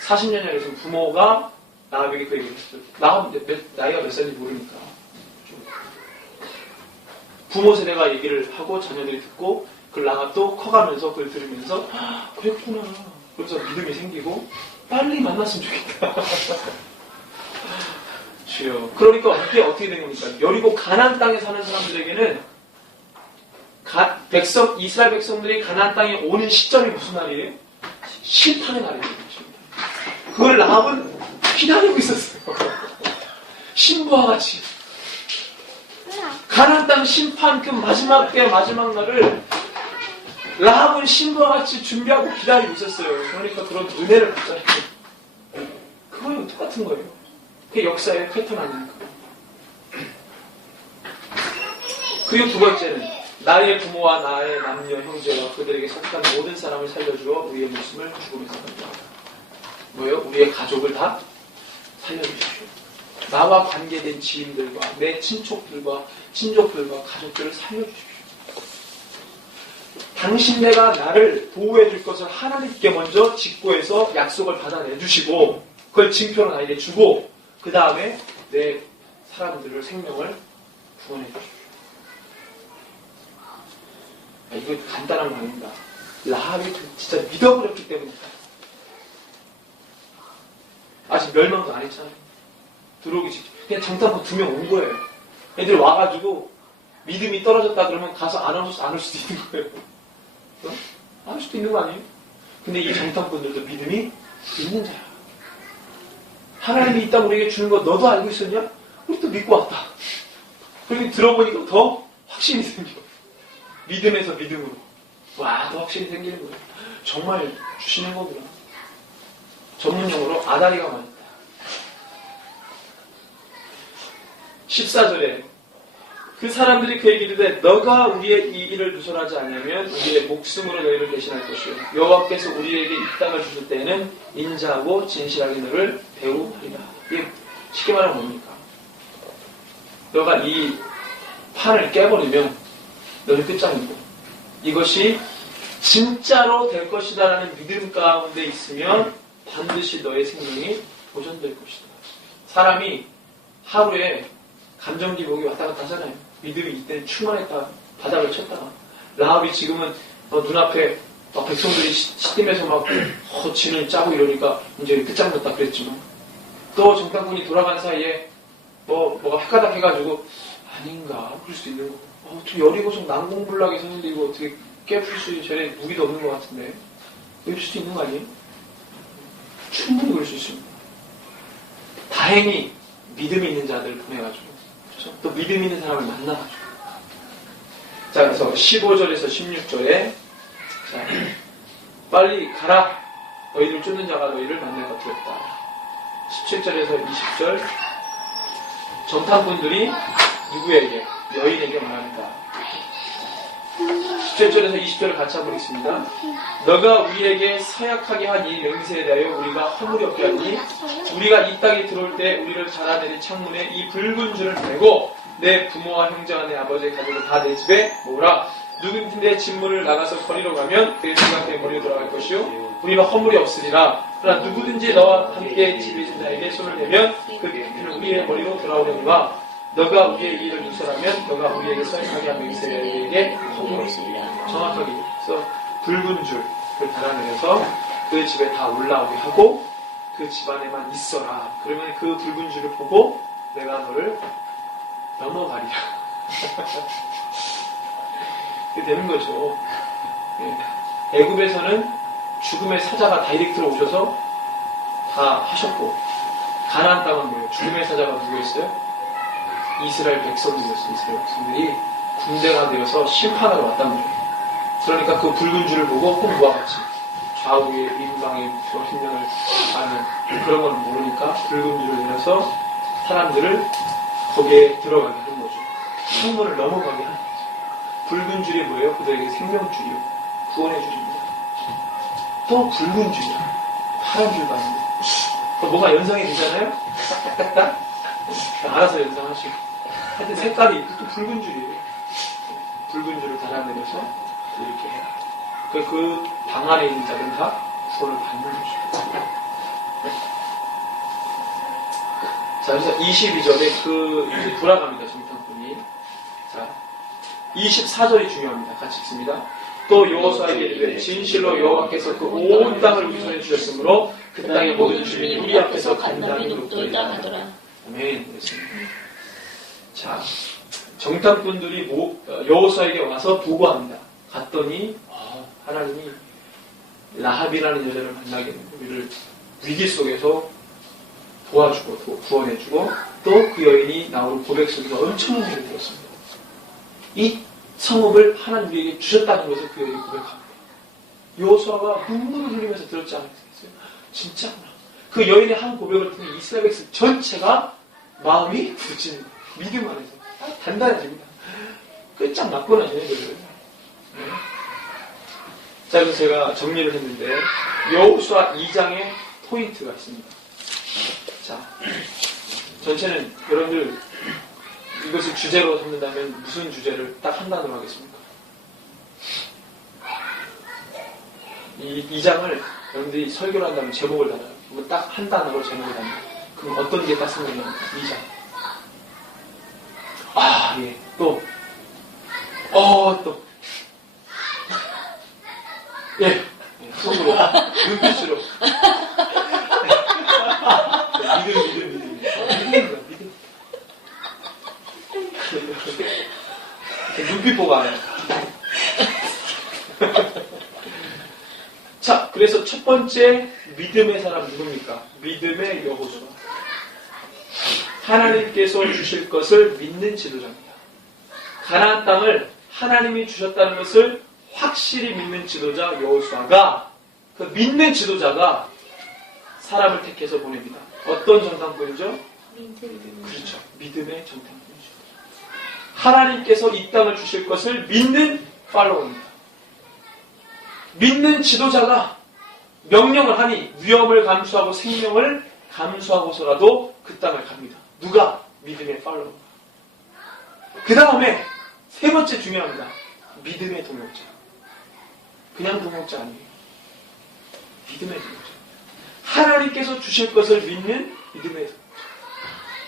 40년 전에 부모가 라합에게 그 얘기를 했어요. 라합 나이가 몇 살인지 모르니까. 부모 세대가 얘기를 하고 자녀들이 듣고 그 라합도 커가면서 그걸 들으면서 그랬구나. 그래서 믿음이 생기고 빨리 만났으면 좋겠다. 주여. 그러니까 이게 어떻게 된 겁니까? 여리고 가나안 땅에 사는 사람들에게는 이스라엘 백성들이 가나안 땅에 오는 시점이 무슨 날이에요? 심판의 날이에요. 그걸 라합은 기다리고 있었어요. 신부와 같이. 가나안 땅 심판 그 마지막 때 마지막 날을 라합은 신부와 같이 준비하고 기다리고 있었어요. 그러니까 그런 은혜를 받잖아요. 그거랑 똑같은 거예요. 그게 역사의 패턴 아닙니까? 그리고 두 번째는 나의 부모와 나의 남녀 형제와 그들에게 속한 모든 사람을 살려주어 우리의 목숨을 죽음에서 건져. 뭐예요? 우리의 가족을 다 살려주십시오. 나와 관계된 지인들과 내 친족들과 친족들과 가족들을 살려주십시오. 당신 내가 나를 보호해 줄 것을 하나님께 먼저 직고해서 약속을 받아내주시고 그걸 증표로 나에게 주고 그 다음에 내 사람들을 생명을 구원해 주십시오. 이거 간단한 거 아닙니다. 라합이 진짜 믿어버렸기 때문이다. 아직 멸망도 안 했잖아요. 들어오기 직전 그냥 장탄고 2명 온 거예요. 애들 와가지고 믿음이 떨어졌다 그러면 가서 안 올 수도 있는 거예요. 안 올 수도 있는 거 아니에요? 근데 이 정탐꾼들도 믿음이 있는 자야. 하나님이 이 땅 우리에게 주는 거 너도 알고 있었냐? 우리 또 믿고 왔다. 그리고 들어보니까 더 확신이 생겨. 믿음에서 믿음으로. 와, 더 확신이 생기는 거예요. 정말 주시는 거구나. 전문용어로 아다리가 맞다. 14절에 그 사람들이 그에게 이르되 너가 우리의 이 일을 누설하지 않으면 우리의 목숨으로 너희를 대신할 것이요 여호와께서 우리에게 이 땅을 주실 때에는 인자하고 진실하게 너를 대우하리라. 이게 쉽게 말하면 뭡니까? 너가 이 판을 깨버리면 너는 끝장이고 이것이 진짜로 될 것이다라는 믿음 가운데 있으면 반드시 너의 생명이 보존될 것이다. 사람이 하루에 감정 기복이 왔다 갔다 하잖아요. 믿음이 이때는 충만했다. 바닥을 쳤다가. 라합이 지금은 눈앞에 백성들이 시딤에서 막 진을 짜고 이러니까 이제 끝장났다 그랬지만 또 정탐꾼이 돌아간 사이에 뭐가 헷가닥 해가지고 아닌가 그럴 수 있는 거. 어떻게 여리고성 난공불락에 서는데 이거 어떻게 깨풀 수 있는 쟤네 무기도 없는 것 같은데 이럴 수도 있는 거 아니에요? 충분히 그럴 수 있습니다. 다행히 믿음이 있는 자들을 보내가지고 그렇죠? 또 믿음 있는 사람을 만나가지고 자 그래서 15절에서 16절에 자 빨리 가라 너희를 쫓는 자가 너희를 만날 것 같았다. 17절에서 20절 정탐꾼들이 누구에게? 여인에게 말합니다. 17절에서 20절을 같이 한번 읽습니다. 너가 우리에게 서약하게 한 이 맹세에 대하여 우리가 허물이 없게 하니 우리가 이 땅에 들어올 때 우리를 자라내린 창문에 이 붉은 줄을 메고 내 부모와 형제와 내 아버지의 가족을 다 내 집에 모으라. 누구든지 내 진물을 나가서 버리러 가면 그의 생각에 머리로 돌아갈 것이요 우리가 허물이 없으리라. 그러나 누구든지 너와 함께 집에 있는 자에게 손을 대면 그 피는 우리의 머리로 돌아오려니와 너가 우리의 일을 누설하면 너가 우리에게 서약하게 한 맹세에게 허물이 없으리라. 정확하게 그래서 붉은 줄을 달아내려서 그 집에 다 올라오게 하고 그 집안에만 있어라. 그러면 그 붉은 줄을 보고 내가 너를 넘어가리라. 이렇게 되는 거죠. 예. 애굽에서는 죽음의 사자가 다이렉트로 오셔서 다 하셨고 가나안 땅은 뭐예요? 죽음의 사자가 누구였어요? 이스라엘 백성들이었어요. 이스라엘 백성들이 군대가 되어서 심판하러 왔단 말이에요. 그러니까 그 붉은 줄을 보고 홍부와 같이 좌우의 인방의 힘령을 아는 그런 걸 모르니까 붉은 줄을 내려서 사람들을 거기에 들어가게 하는 거죠. 창문을 넘어가게 하는 거죠. 붉은 줄이 뭐예요? 그들에게 생명줄이요. 구원의 줄입니다. 또 붉은 줄이요. 파란 줄도 아닌데. 뭐가 연상이 되잖아요? 딱딱딱. 알아서 연상하시고. 하여튼 색깔이 또 붉은 줄이에요. 붉은 줄을 달아내려서 이렇게 해라. 그 방 안에 있는 자들은 다 구원을 받는 거죠. 자, 그래서 22절에 이제 돌아갑니다. 정탐꾼이. 자, 24절이 중요합니다. 같이 읽습니다. 또 여호수아에게 이르되 진실로 여호와께서 그 온 땅을 우리 손에 주셨으므로 그 땅의 모든 주민이 우리 앞에서 간담이 높도이다 하더라. 아멘. 그렇습니다. 자, 정탐꾼들이 여호수아에게 와서 보고합니다. 갔더니 하나님이 라합이라는 여자를 만나게 되고 우리를 위기 속에서 도와주고 구원해주고 또 그 여인이 나오는 고백 속에서 엄청난 일을 들었습니다. 이 성읍을 하나님 우리에게 주셨다는 것을 그 여인이 고백합니다. 여호수아가 눈물을 흘리면서 들었지 않았겠어요? 진짜구나. 그 여인의 한 고백을 통해 이스라엘 백성 전체가 마음이 굳어지는 믿음 안에서 단단해집니다. 끝장 맞거나 얘네들은. 자, 그래서 제가 정리를 했는데 여호수아 2장에 포인트가 있습니다. 자, 전체는 여러분들 이것을 주제로 삼는다면 무슨 주제를 딱 한 단어로 하겠습니까? 이 장을 여러분들이 설교를 한다면 제목을 달아요. 그럼 딱 한 단어로 제목을 달아요. 그럼 어떤 게 딱 생각나요? 2장. 예. 또. 예. 손으로. 눈빛으로. 믿음. 눈빛 보고 안 해요. 자, 그래서 첫 번째 믿음의 사람 누굽니까? 믿음의 여호수아. 하나님께서 주실 것을 믿는 지도자입니다. 가나안 땅을 하나님이 주셨다는 것을 확실히 믿는 지도자 여호수아가 그 믿는 지도자가 사람을 택해서 보냅니다. 어떤 정탐꾼이죠? 그렇죠. 믿음의 정탐꾼이죠. 하나님께서 이 땅을 주실 것을 믿는 팔로워입니다. 믿는 지도자가 명령을 하니 위험을 감수하고 생명을 감수하고서라도 그 땅을 갑니다. 누가? 믿음의 팔로워. 그 다음에 세 번째 중요합니다. 믿음의 동역자. 그냥 동역자 아니에요. 믿음의 동역자. 하나님께서 주실 것을 믿는 믿음의 동역자.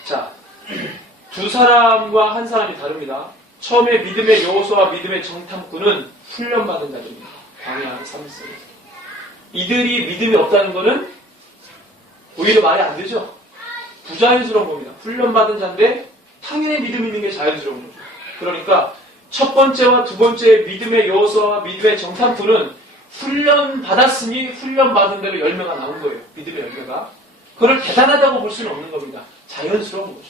자, 두 사람과 한 사람이 다릅니다. 처음에 믿음의 여호수아와 믿음의 정탐꾼은 훈련받은 자들입니다. 광야 3세에서. 이들이 믿음이 없다는 것은 오히려 말이 안 되죠. 부자연스러운 겁니다. 훈련받은 자인데 당연히 믿음 있는 게 자연스러운 거죠. 그러니까 첫 번째와 두 번째 믿음의 여호수아와 믿음의 정탐꾼은 훈련받았으니 훈련받은 대로 열매가 나온 거예요. 믿음의 열매가. 그걸 대단하다고 볼 수는 없는 겁니다. 자연스러운 거죠.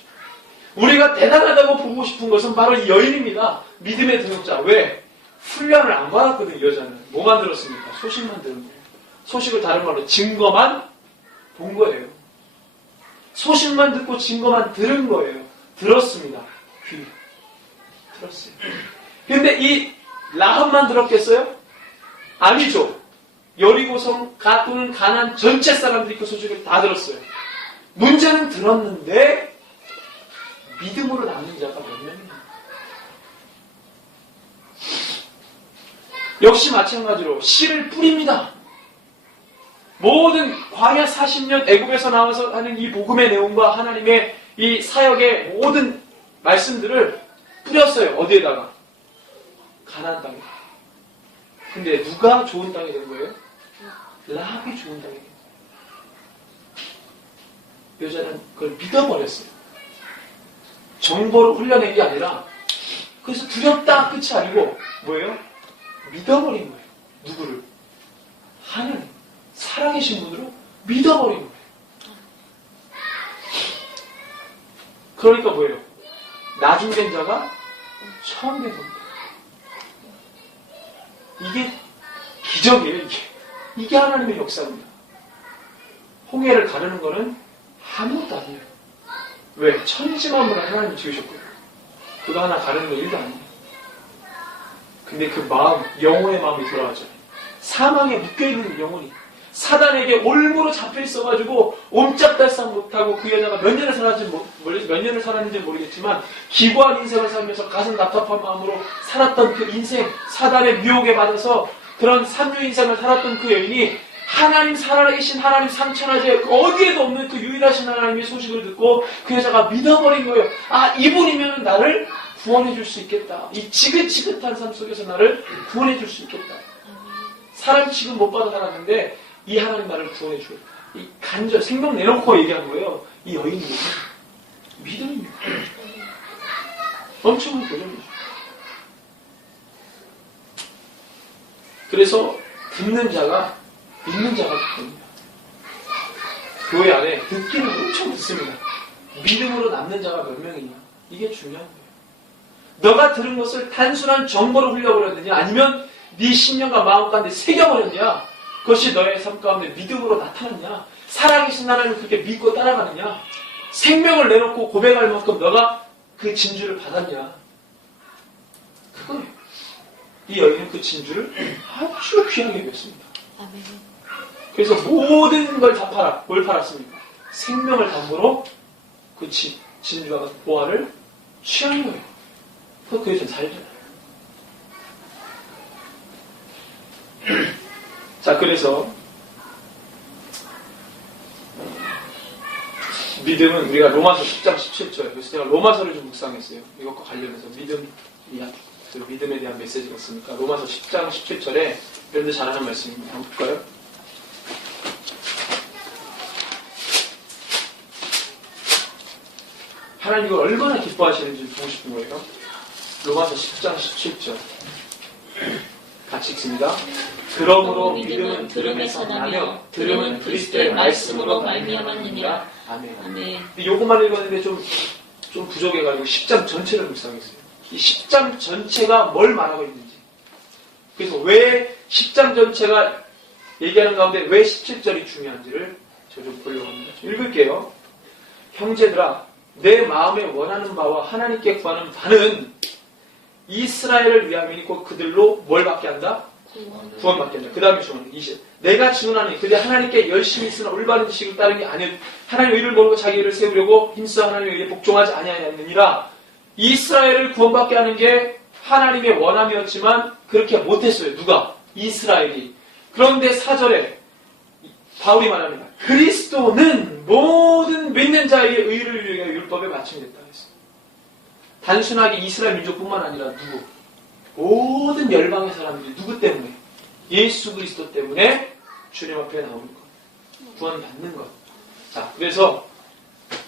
우리가 대단하다고 보고 싶은 것은 바로 이 여인입니다. 믿음의 등록자. 왜? 훈련을 안 받았거든요. 이 여자는. 뭐만 들었습니까? 소식만 들은 거예요. 소식을 다른 말로 증거만 본 거예요. 소식만 듣고 증거만 들은 거예요. 들었습니다. 귀. 들었어요. 근데 이 라합만 들었겠어요? 아니죠. 여리고성 또는 가나안 전체 사람들이 그 소식을 다 들었어요. 문제는 들었는데 믿음으로 남는 자가 몇 명이냐. 역시 마찬가지로 씨를 뿌립니다. 모든 광야 40년 애굽에서 나와서 하는 이 복음의 내용과 하나님의 이 사역의 모든 말씀들을 뿌렸어요. 어디에다가? 가나안 땅에. 근데 누가 좋은 땅이 된 거예요? 라합이 좋은 땅이 된 거예요. 여자는 그걸 믿어버렸어요. 정보를 훈련한 게 아니라 그래서 두렵다 끝이 아니고 뭐예요? 믿어버린 거예요. 누구를? 하나님. 살아계신 분으로 믿어버린 거예요. 그러니까 뭐예요? 나중 된 자가 처음 된 겁니다. 이게 기적이에요. 이게 하나님의 역사입니다. 홍해를 가르는 거는 아무것도 아니에요. 왜? 천지만물을 하나님이 지으셨고요. 그거 하나 가르는 거 일도 아니에요. 근데 그 마음, 영혼의 마음이 돌아가잖아요. 사망에 묶여있는 영혼이 사단에게 올무로 잡혀 있어가지고 옴짝달싹 못하고 그 여자가 몇 년을 살았는지 모르겠지만 기구한 인생을 살면서 가슴 답답한 마음으로 살았던 그 인생, 사단의 유혹에 받아서 그런 삼류 인생을 살았던 그 여인이 하나님 살아계신 하나님 상천하제 어디에도 없는 그 유일하신 하나님의 소식을 듣고 그 여자가 믿어버린 거예요. 아, 이분이면 나를 구원해 줄 수 있겠다. 이 지긋지긋한 삶 속에서 나를 구원해 줄 수 있겠다. 사람 취급 못 받아 살았는데 이 하나님 나를 구원해 줘요. 이 간절, 생명 내놓고 얘기한 거예요. 이 여인이 믿음입니다. 엄청난 도전이죠. 그래서 듣는 자가 믿는 자가 됩니다. 교회 안에 듣기는 엄청 듣습니다. 믿음으로 남는 자가 몇 명이냐. 이게 중요한 거예요. 너가 들은 것을 단순한 정보로 흘려버렸느냐 아니면 네 심령과 마음 가운데 새겨버렸냐. 그것이 너의 삶 가운데 믿음으로 나타났냐. 살아계신 하나님을 그렇게 믿고 따라가느냐. 생명을 내놓고 고백할 만큼 너가 그 진주를 받았냐. 그거예요. 이 여인은 그 진주를 아주 귀하게 여겼습니다. 아멘. 그래서 모든 걸 다 팔아. 뭘 팔았습니까? 생명을 담보로 그 진주와 같은 보화를 취한 거예요. 그 여자는 살잖아요. 자, 그래서 믿음은 우리가 로마서 10장 17절, 그래서 제가 로마서를 좀 묵상했어요. 이것과 관련해서 그 믿음에 대한 메시지가 있으니까 로마서 10장 17절에 여러분들 잘하는 말씀입니다. 한번 볼까요? 하나님 이걸 얼마나 기뻐하시는지 보고 싶은 거예요. 로마서 10장 17절 같이 읽습니다. 그러므로 믿음은 들음에서 나며 들음은 그리스도의 말씀으로 말미암았느니라. 아멘. 아멘. 요것만 읽었는데 좀 부족해가지고 10장 전체를 묵상했어요. 이 10장 전체가 뭘 말하고 있는지. 그래서 왜 10장 전체가 얘기하는 가운데 왜 17절이 중요한지를 저 좀 보려고 합니다. 좀 읽을게요. 형제들아, 내 마음에 원하는 바와 하나님께 구하는 바는 이스라엘을 위함이니 곧 그들로 뭘 받게 한다? 구원받게 한다. 그 다음에 중요한 20. 내가 증언하니 그들이 하나님께 열심히 있으나 올바른 지식을 따르는 게 아니요 하나님의 의를 모르고 자기 의를 세우려고 힘써 하나님의 의에 복종하지 아니하였느니라. 이스라엘을 구원받게 하는 게 하나님의 원함이었지만 그렇게 못했어요. 누가? 이스라엘이. 그런데 4절에 바울이 말합니다. 그리스도는 모든 믿는 자에게 의를 위하여 율법에 마침이 됐다 했어요. 단순하게 이스라엘 민족뿐만 아니라 누구? 모든 열방의 사람들이 누구 때문에? 예수 그리스도 때문에 주님 앞에 나오는 것. 구원받는 것. 자, 그래서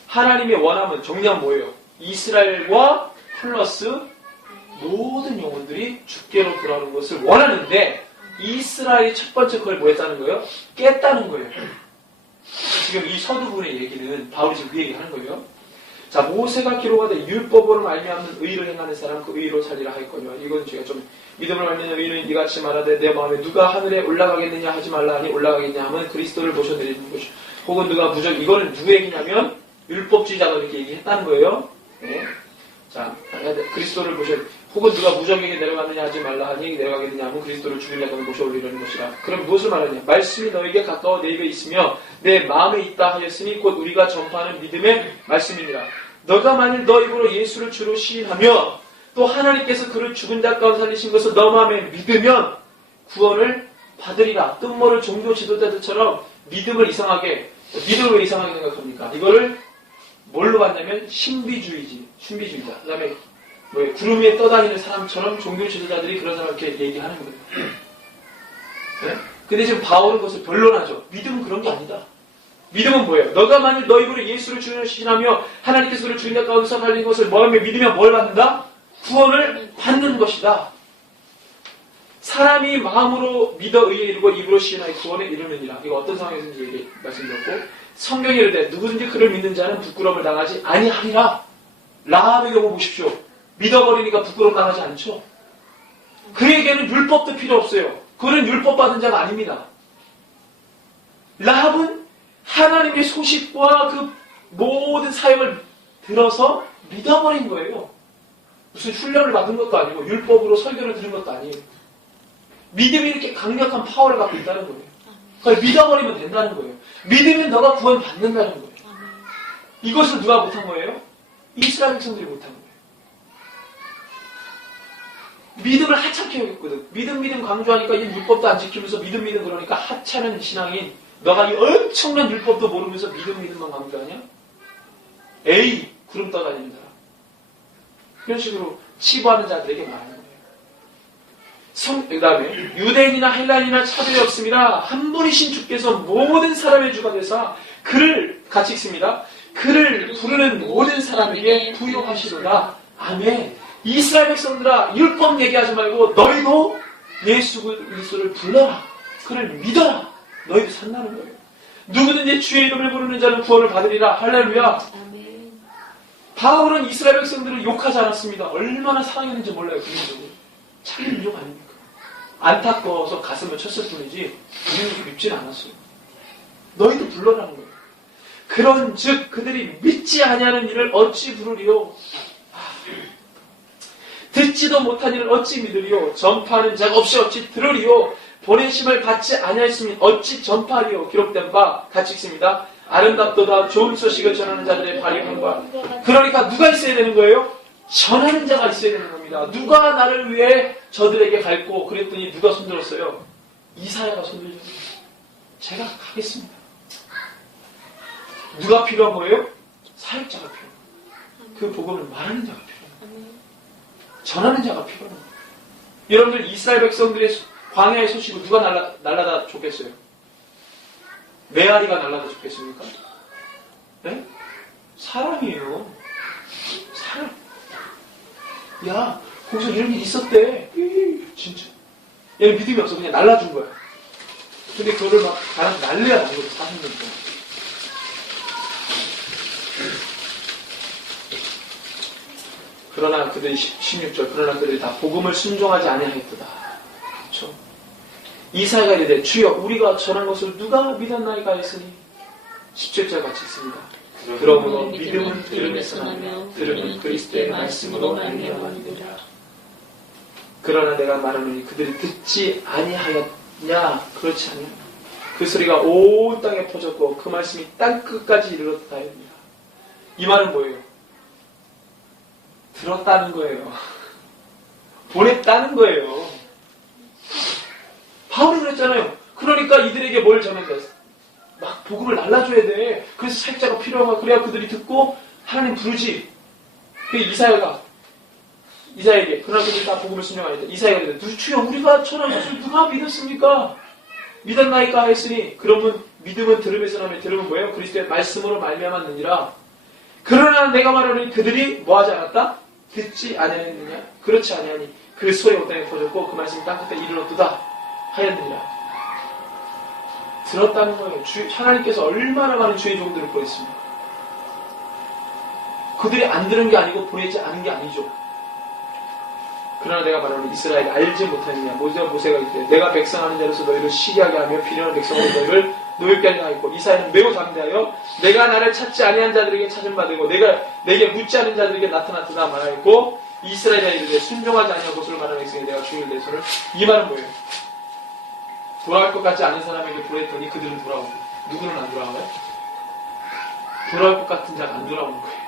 하나님의 원함은 정리하면 뭐예요? 이스라엘과 플러스 모든 영혼들이 주께로 돌아오는 것을 원하는데 이스라엘이 첫 번째 그걸 뭐 했다는 거예요? 깼다는 거예요. 지금 이 서두분의 얘기는 바울이 지금 그 얘기를 하는 거예요. 자, 모세가 기록하되 율법으로 말미암는 의를 행하는 사람 그 의로 살리라 하였거니와. 이건 제가 좀 믿음으로 말미암는 의는 이같이 말하되 내 마음에 누가 하늘에 올라가겠느냐 하지 말라 하니 올라가겠냐 하면 그리스도를 모셔드리는 것이요. 혹은 누가 무적 이거는 누구 얘기냐면 율법주의자가 이렇게 얘기했다는 거예요. 네. 자, 그리스도를 모셔 혹은 누가 무적에게 내려가느냐 하지 말라 하니 내려가겠느냐 하면 그리스도를 죽이려고 모셔 올리려는 것이라. 그럼 무엇을 말하냐? 말씀이 너에게 가까워 내 입에 있으며 내 마음에 있다 하였으니 곧 우리가 전파하는 믿음의 말씀이니라. 너가 만일 너 입으로 예수를 주로 시인하며 또 하나님께서 그를 죽은 자 가운데 살리신 것을 너 마음에 믿으면 구원을 받으리라. 뜻모를 종교 지도자들처럼 믿음을 왜 이상하게 생각합니까? 이거를 뭘로 봤냐면 신비주의자. 그 다음에 구름 위에 떠다니는 사람처럼 종교 지도자들이 그런 사람 이렇게 얘기하는 거예요. 네? 근데 지금 바울은 그것을 변론하죠. 믿음은 그런 게 아니다. 믿음은 뭐예요? 너가 만일 너 입으로 예수를 주로 시인하며 하나님께서 그를 죽인 자 가운데서 살린 것을 마음에 믿으면 뭘 받는다? 구원을 받는 것이다. 사람이 마음으로 믿어 의에 이르고 입으로 시인하여 구원에 이르느니라. 이거 어떤 상황에서인지 말씀드렸고 성경에 이르되 누구든지 그를 믿는 자는 부끄러움을 당하지 아니하리라. 라합의 경우 보십시오. 믿어버리니까 부끄러움 당하지 않죠. 그에게는 율법도 필요 없어요. 그는 율법 받은 자가 아닙니다. 라합은 하나님의 소식과 그 모든 사역을 들어서 믿어버린 거예요. 무슨 훈련을 받은 것도 아니고 율법으로 설교를 들은 것도 아니에요. 믿음이 이렇게 강력한 파워를 갖고 있다는 거예요. 그걸 믿어버리면 된다는 거예요. 믿으면 너가 구원 받는다는 거예요. 이것을 누가 못한 거예요? 이스라엘 백성들이 못한 거예요. 믿음을 하찮게 여겼거든. 믿음 강조하니까 이 율법도 안 지키면서 믿음 그러니까 하찮은 신앙인 너가 이 엄청난 율법도 모르면서 믿음만 강조하냐? 에이 구름 떠다니는 사람. 이런 식으로 치부하는 자들에게 말하는 거예요. 그 다음에 유대인이나 헬라인이나 차별이 없습니다. 한 분이신 주께서 모든 사람의 주가 되사 그를 같이 읽습니다. 그를 부르는 모든 사람에게 부요하시도다. 아멘. 이스라엘 백성들아 율법 얘기하지 말고 너희도 예수 그리스도를 불러라. 그를 믿어라. 너희도 산다는 거예요. 누구든지 주의 이름을 부르는 자는 구원을 받으리라. 할렐루야. 아멘. 바울은 이스라엘 백성들을 욕하지 않았습니다. 얼마나 사랑했는지 몰라요. 그 민족을. 자기 민족 아닙니까? 안타까워서 가슴을 쳤을 뿐이지 그 민족이 밉지는 않았어요. 너희도 불러라는 거예요. 그런즉 그들이 믿지 아니하는 일을 어찌 부르리요? 듣지도 못한 일을 어찌 믿으리요? 전파하는 자가 없이 어찌 들으리요? 보내심을 받지 아니하였으면 어찌 전파하리요? 기록된 바 같이 읽습니다. 아름답도다 좋은 소식을 전하는 자들의 발휘한 바. 그러니까 누가 있어야 되는 거예요? 전하는 자가 있어야 되는 겁니다. 누가 나를 위해 저들에게 갈고 그랬더니 누가 손들었어요? 이사야가 손들죠. 제가 가겠습니다. 누가 필요한 거예요? 사역자가 필요한 거예요. 그 복음을 말하는 자가 필요한 거예요. 전하는 자가 필요한 거예요. 여러분들 이스라엘 백성들의 광야의 소식을 누가 날라다 줬겠어요? 메아리가 날라다 줬겠습니까? 네? 사람이에요. 사람. 야, 거기서 이런 일이 있었대. 진짜. 얘는 믿음이 없어. 그냥 날라준 거야. 근데 그거를 막 가서 날려야 하는 거죠. 40년 동안. 그러나 그들이 16절 그러나 그들이 다 복음을 순종하지 아니하였도다. 그렇죠? 이사야가 이르되 주여 우리가 전한 것을 누가 믿었나이까 했으니 17절 같이 있습니다. 그러므로 믿음은 들음에서 나며 들음은 그리스도의 말씀으로 말미암으리라. 그러나 내가 말하노니 그들이 듣지 아니하였냐? 그렇지 않냐? 그 소리가 온 땅에 퍼졌고 그 말씀이 땅끝까지 이르렀다 합니다. 이 말은 뭐예요? 들었다는 거예요. 보냈다는 거예요. 바울이 그랬잖아요. 그러니까 이들에게 뭘 전해야 막 복음을 날라줘야 돼. 그래서 사역자가 필요한 거야. 그래야 그들이 듣고 하나님 부르지. 그 이사야가 이사야에게. 그러나 그들이 다 복음을 순종하였다. 이사야가 이르되 주여 우리가 전한 것을 누가 믿었습니까? 믿었나이까 하였으니 그러면 믿음은 들음에서 나며 들음은 뭐예요? 그리스도의 말씀으로 말미암았느니라. 그러나 내가 말하노니 그들이 뭐하지 않았다? 듣지 아니하였느냐? 그렇지 아니하니 그 소리 온 땅에 퍼졌고 그 말씀이 땅끝에 이르렀도다 하였느니라. 들었다는 거예요. 하나님께서 얼마나 많은 주의 종들을 보냈습니까? 그들이 안 들은 게 아니고 보내지 않은 게 아니죠. 그러나 내가 말하는 이스라엘이 알지 못하느냐. 모세가 이르되 내가 백성하는 자로서 너희를 시기하게 하며 비련한 백성으로 너희를 노엽게 하려 하였고 이사야는 매우 담대하여 내가 나를 찾지 아니한 자들에게 찾음 받으고 내가 내게 묻지 않은 자들에게 나타났다 말하였고 이스라엘이 이르되 순종하지 아니한 것으로 말하는 백성이 내가 주일 내 손을. 이 말은 뭐예요? 돌아갈 것 같지 않은 사람에게 보냈더니 그들은 돌아오고 누구는 안 돌아와요? 돌아올 것 같은 자가 안 돌아오는 거예요.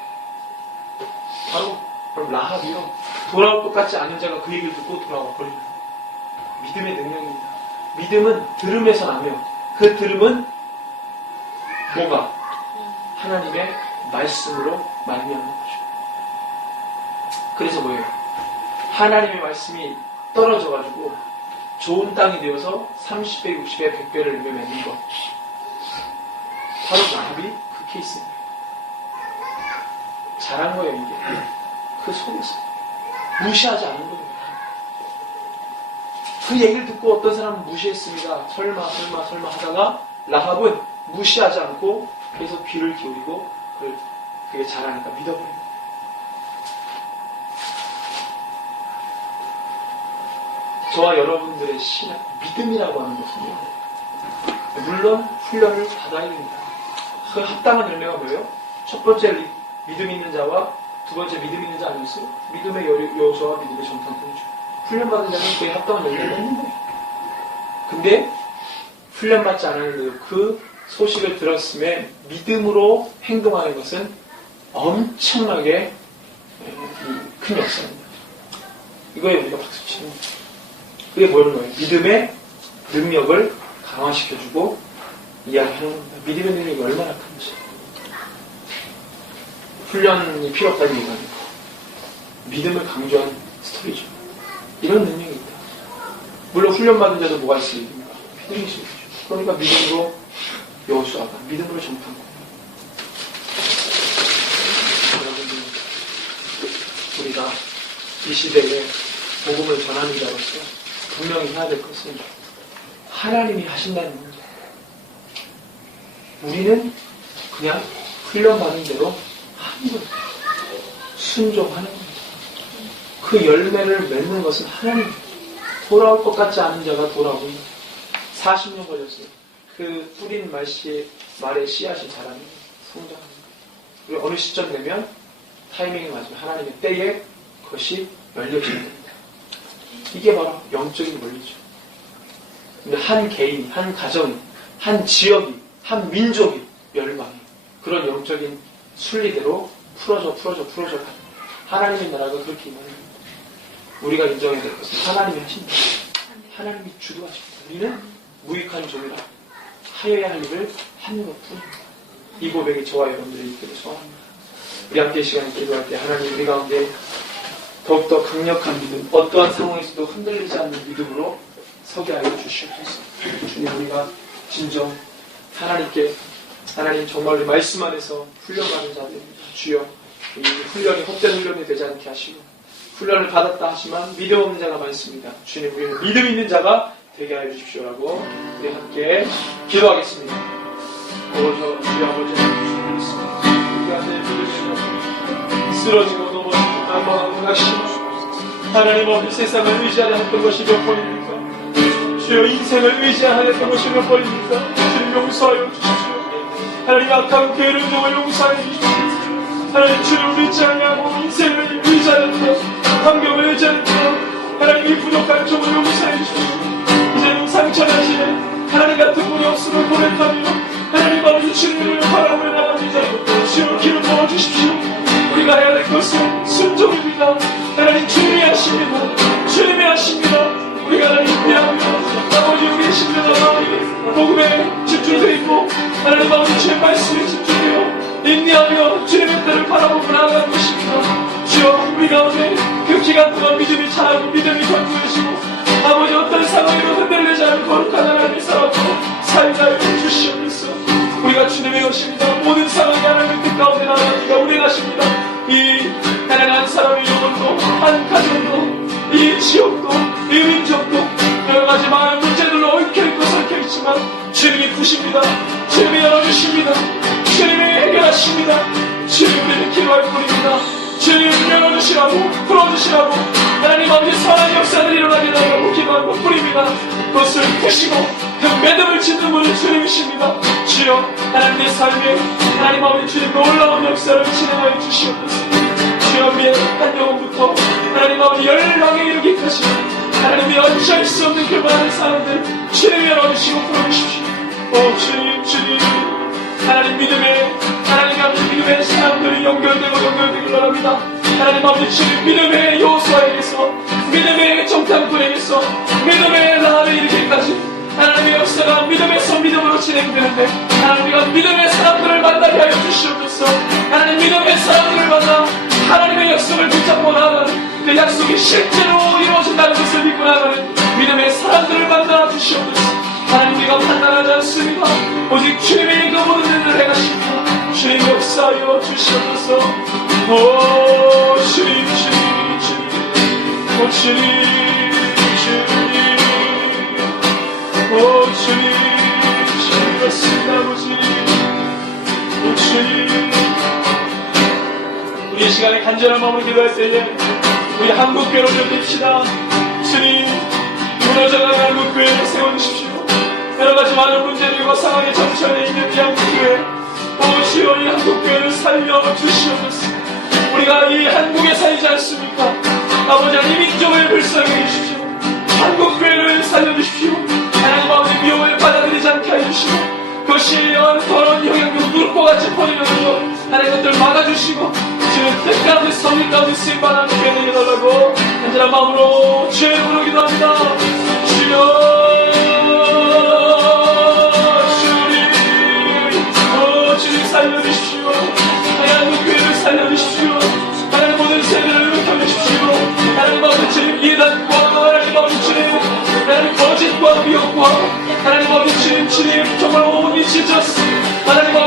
바로 그럼 라합이요. 돌아올 것 같지 않은 자가 그 얘기를 듣고 돌아와 버립니다. 믿음의 능력입니다. 믿음은 들음에서 나며 그 들음은 뭐가? 하나님의 말씀으로 말미암는 거죠. 그래서 뭐예요? 하나님의 말씀이 떨어져가지고 좋은 땅이 되어서 30배, 60배, 100배를 맺는 것. 바로 라합이 그 케이스입니다. 잘한 거예요, 이게. 그 속에서. 무시하지 않은 거예요. 그 얘기를 듣고 어떤 사람은 무시했습니다. 설마 하다가 라합은 무시하지 않고 계속 귀를 기울이고 그게 잘하니까 믿어버립니다. 저와 여러분들의 신앙, 믿음이라고 하는 것은요. 물론 훈련을 받아야 됩니다. 그 합당한 열매가 뭐예요? 첫 번째 믿음 있는 자와 두 번째 믿음 있는 자 아니었어요? 믿음의 요소와 믿음의 정탐꾼이죠. 훈련받은 자는 그에 합당한 열매를 맺는 거예요. 근데 훈련받지 않았는데도 그 소식을 들었음에 믿음으로 행동하는 것은 엄청나게 큰 역사입니다. 이거에 우리가 박수 치는 거예요. 그게 뭐라는 거예요? 믿음의 능력을 강화시켜주고 이야기하는 겁니다. 믿음의 능력이 얼마나 큰지. 훈련이 필요 없다는 얘기가 아니고 믿음을 강조한 스토리죠. 이런 능력이 있다. 물론 훈련받은 자도 뭐가 있을 일입니까? 믿음이 있을 일이죠. 그러니까 믿음으로 여호수아가 믿음으로 정탐꾼. 여러분들 우리가 이 시대에 복음을 전하는 자로서 분명히 해야 될 것은 하나님이 하신다는 겁니다. 우리는 그냥 훈련받은 대로 하는 거예요. 순종하는 겁니다. 그 열매를 맺는 것은 하나님. 돌아올 것 같지 않은 자가 돌아옵니다. 40년 걸렸어요. 그 뿌린 말의 씨앗이 자랍니다. 성장합니다. 그리고 어느 시점 되면 타이밍이 맞으면 하나님의 때에 그것이 열려지게 됩니다. 이게 바로 영적인 원리죠. 근데 한 개인이, 한 가정이, 한 지역이, 한 민족이 멸망해. 그런 영적인 순리대로 풀어져 가는 하나님의 나라가 그렇게 임하는 겁니다. 우리가 인정해야 될 것은 하나님이 하신다. 하나님이 주도하십니다. 우리는 무익한 종이라 하여야 할 일을 하는 것뿐입니다. 이 고백이 저와 여러분들의 있기를 소원합니다. 우리 함께 이 시간에 기도할 때 하나님 우리 가운데 더욱더 강력한 믿음, 어떠한 상황에서도 흔들리지 않는 믿음으로 서게 하여 주시옵소서. 주님, 우리가 진정 하나님께, 하나님 정말 우리 말씀 안에서 훈련받은 자들입니다. 주여, 이 훈련이 헛된 훈련이 되지 않게 하시고 훈련을 받았다 하지만 믿음 없는 자가 많습니다. 주님, 우리는 믿음 있는 자가 되게 하여 주십시오라고 우리 함께 기도하겠습니다. 주여 아버지 하나님 주시옵소서. 우리가 내 믿음이 쓰러지고 넘어지고 난망하고 낙심하고 하나님 없이 세상을 의지하려 했던 것이 몇 번입니까? 주여 인생을 의지하려 했던 것이 몇 번입니까? 주님 용서하여 주십시오. 하나님 악한 괴를 용서하여 주십시오. 하나님 주를 믿지 않냐고 인생을 의지하였던 환경을 의지하였던 하나님이 부족한 종을 용서해 주십시오. 이제는 상처나시네 하나님 같은 분이 없음을 고백하며 하나님 아버지 주님을 바라보며 나갑니다. 주여 기름 부어주십시오. 우리가 해야 될 것은 순종입니다. 하나님 주님이 하십니다. 주님이 하십니다. 우리가 하나님 인내하며 아버지 우리의 심령과 마음이 복음에 집중되어 있고 하나님 아버지 주의 말씀에 집중되어 인내하며 주님의 때를 바라보고 나아가는 것입니다. 주여 우리 가운데 극히 시간 동안 믿음이 자라고 믿음이 견고해지고 아버지 어떤 상황에도 흔들리지 않은 거룩한 하나님의 사람으로 살게 주시옵소서. 우리가 주님의 것입니다. 모든 상황이 하나님의 뜻 가운데 나아가기가 운행하십니다. 이 가난한 사람의 영혼도 한 가정도 이 지역도 이 민족도 여러가지 많은 문제들로 얽혀있고 설켜있지만 주님이 푸십니다. 주님이 열어주십니다. 주님이 해결하십니다. 주님 우리는 기도할 뿐입니다. 주님 열어주시라고 풀어주시라고 하나님 아버지 선한 역사들이 일어나게 달라고 기도할 뿐입니다. 그것을 푸시고 그 믿음을 짓는 분은 주님이십니다. 주여 하나님의 삶에 하나님 아버지 주님 놀라운 역사를 진행하여 주시옵소서. 주여 우리의 한 영혼부터 하나님 아버지 열방에 이르기까지 하나님이 어찌할 수 없는 그 많은 사람들 주님이 열어주시고 풀어주십시오. 오 주님 하나님 믿음의 하나님 아버지 믿음의 사람들이 연결되길 바랍니다. 하나님 아버지 주님 믿음의 요소에게서 믿음의 정탐꾼에게서 믿음의 나라에 이르기까지 하나님의 역사가 믿음에서 믿음으로 진행되는데 하나님과 믿음의 사람들을 만나게 하여 주시옵소서. 하나님 믿음의 사람들을 만나 하나님의 약속을 붙잡고 나아가는 그 약속이 실제로 이루어진다는 것을 믿고 나아가는 믿음의 사람들을 만나 주시옵소서. 하나님 우리가 판단하지 않습니다. 오직 주님의 그 모든 일을 행하십니다. 주님 역사하여 주시옵소서. 오 주님 오 주님 오 주님 그렇습니다. 아버지 오 주님 우리 시간에 간절한 마음으로 기도할 때에 우리 한국교회를 올려드립시다. 주님 무너져가는 한국교회를 세워주십시오. 여러가지 많은 문제들과 상황에 점철되어 있는 이 한국교회 오 주여 이 한국교회를 살려주시옵소서. 우리가 이 한국에 살지 않습니까? 아버지 이 민족을 불쌍히 해주십시오. 한국교회를 살려주십시오. 하나님 아버지 미움을 받아들이지 않게 해주시고 그것이 더러운 영향으로 물고 같이 퍼지는 것 하나님 것들을 막아주시고 주는 뜻 가운데 성리 가운데 쓰임받는 교회 되게 달라고 간절한 마음으로 주의 이름으로 기도합니다. 주여 주님 살려주십시오. 하나님 교회를 살려주십시오. 하나님 모든 세대를 일으켜주십시오. 하나님 아버지 주님 이단과 하나님 아버지 주님 하나님 거짓과 미혹과 하나님 아버지 주님 정말 온이 지저스 하나님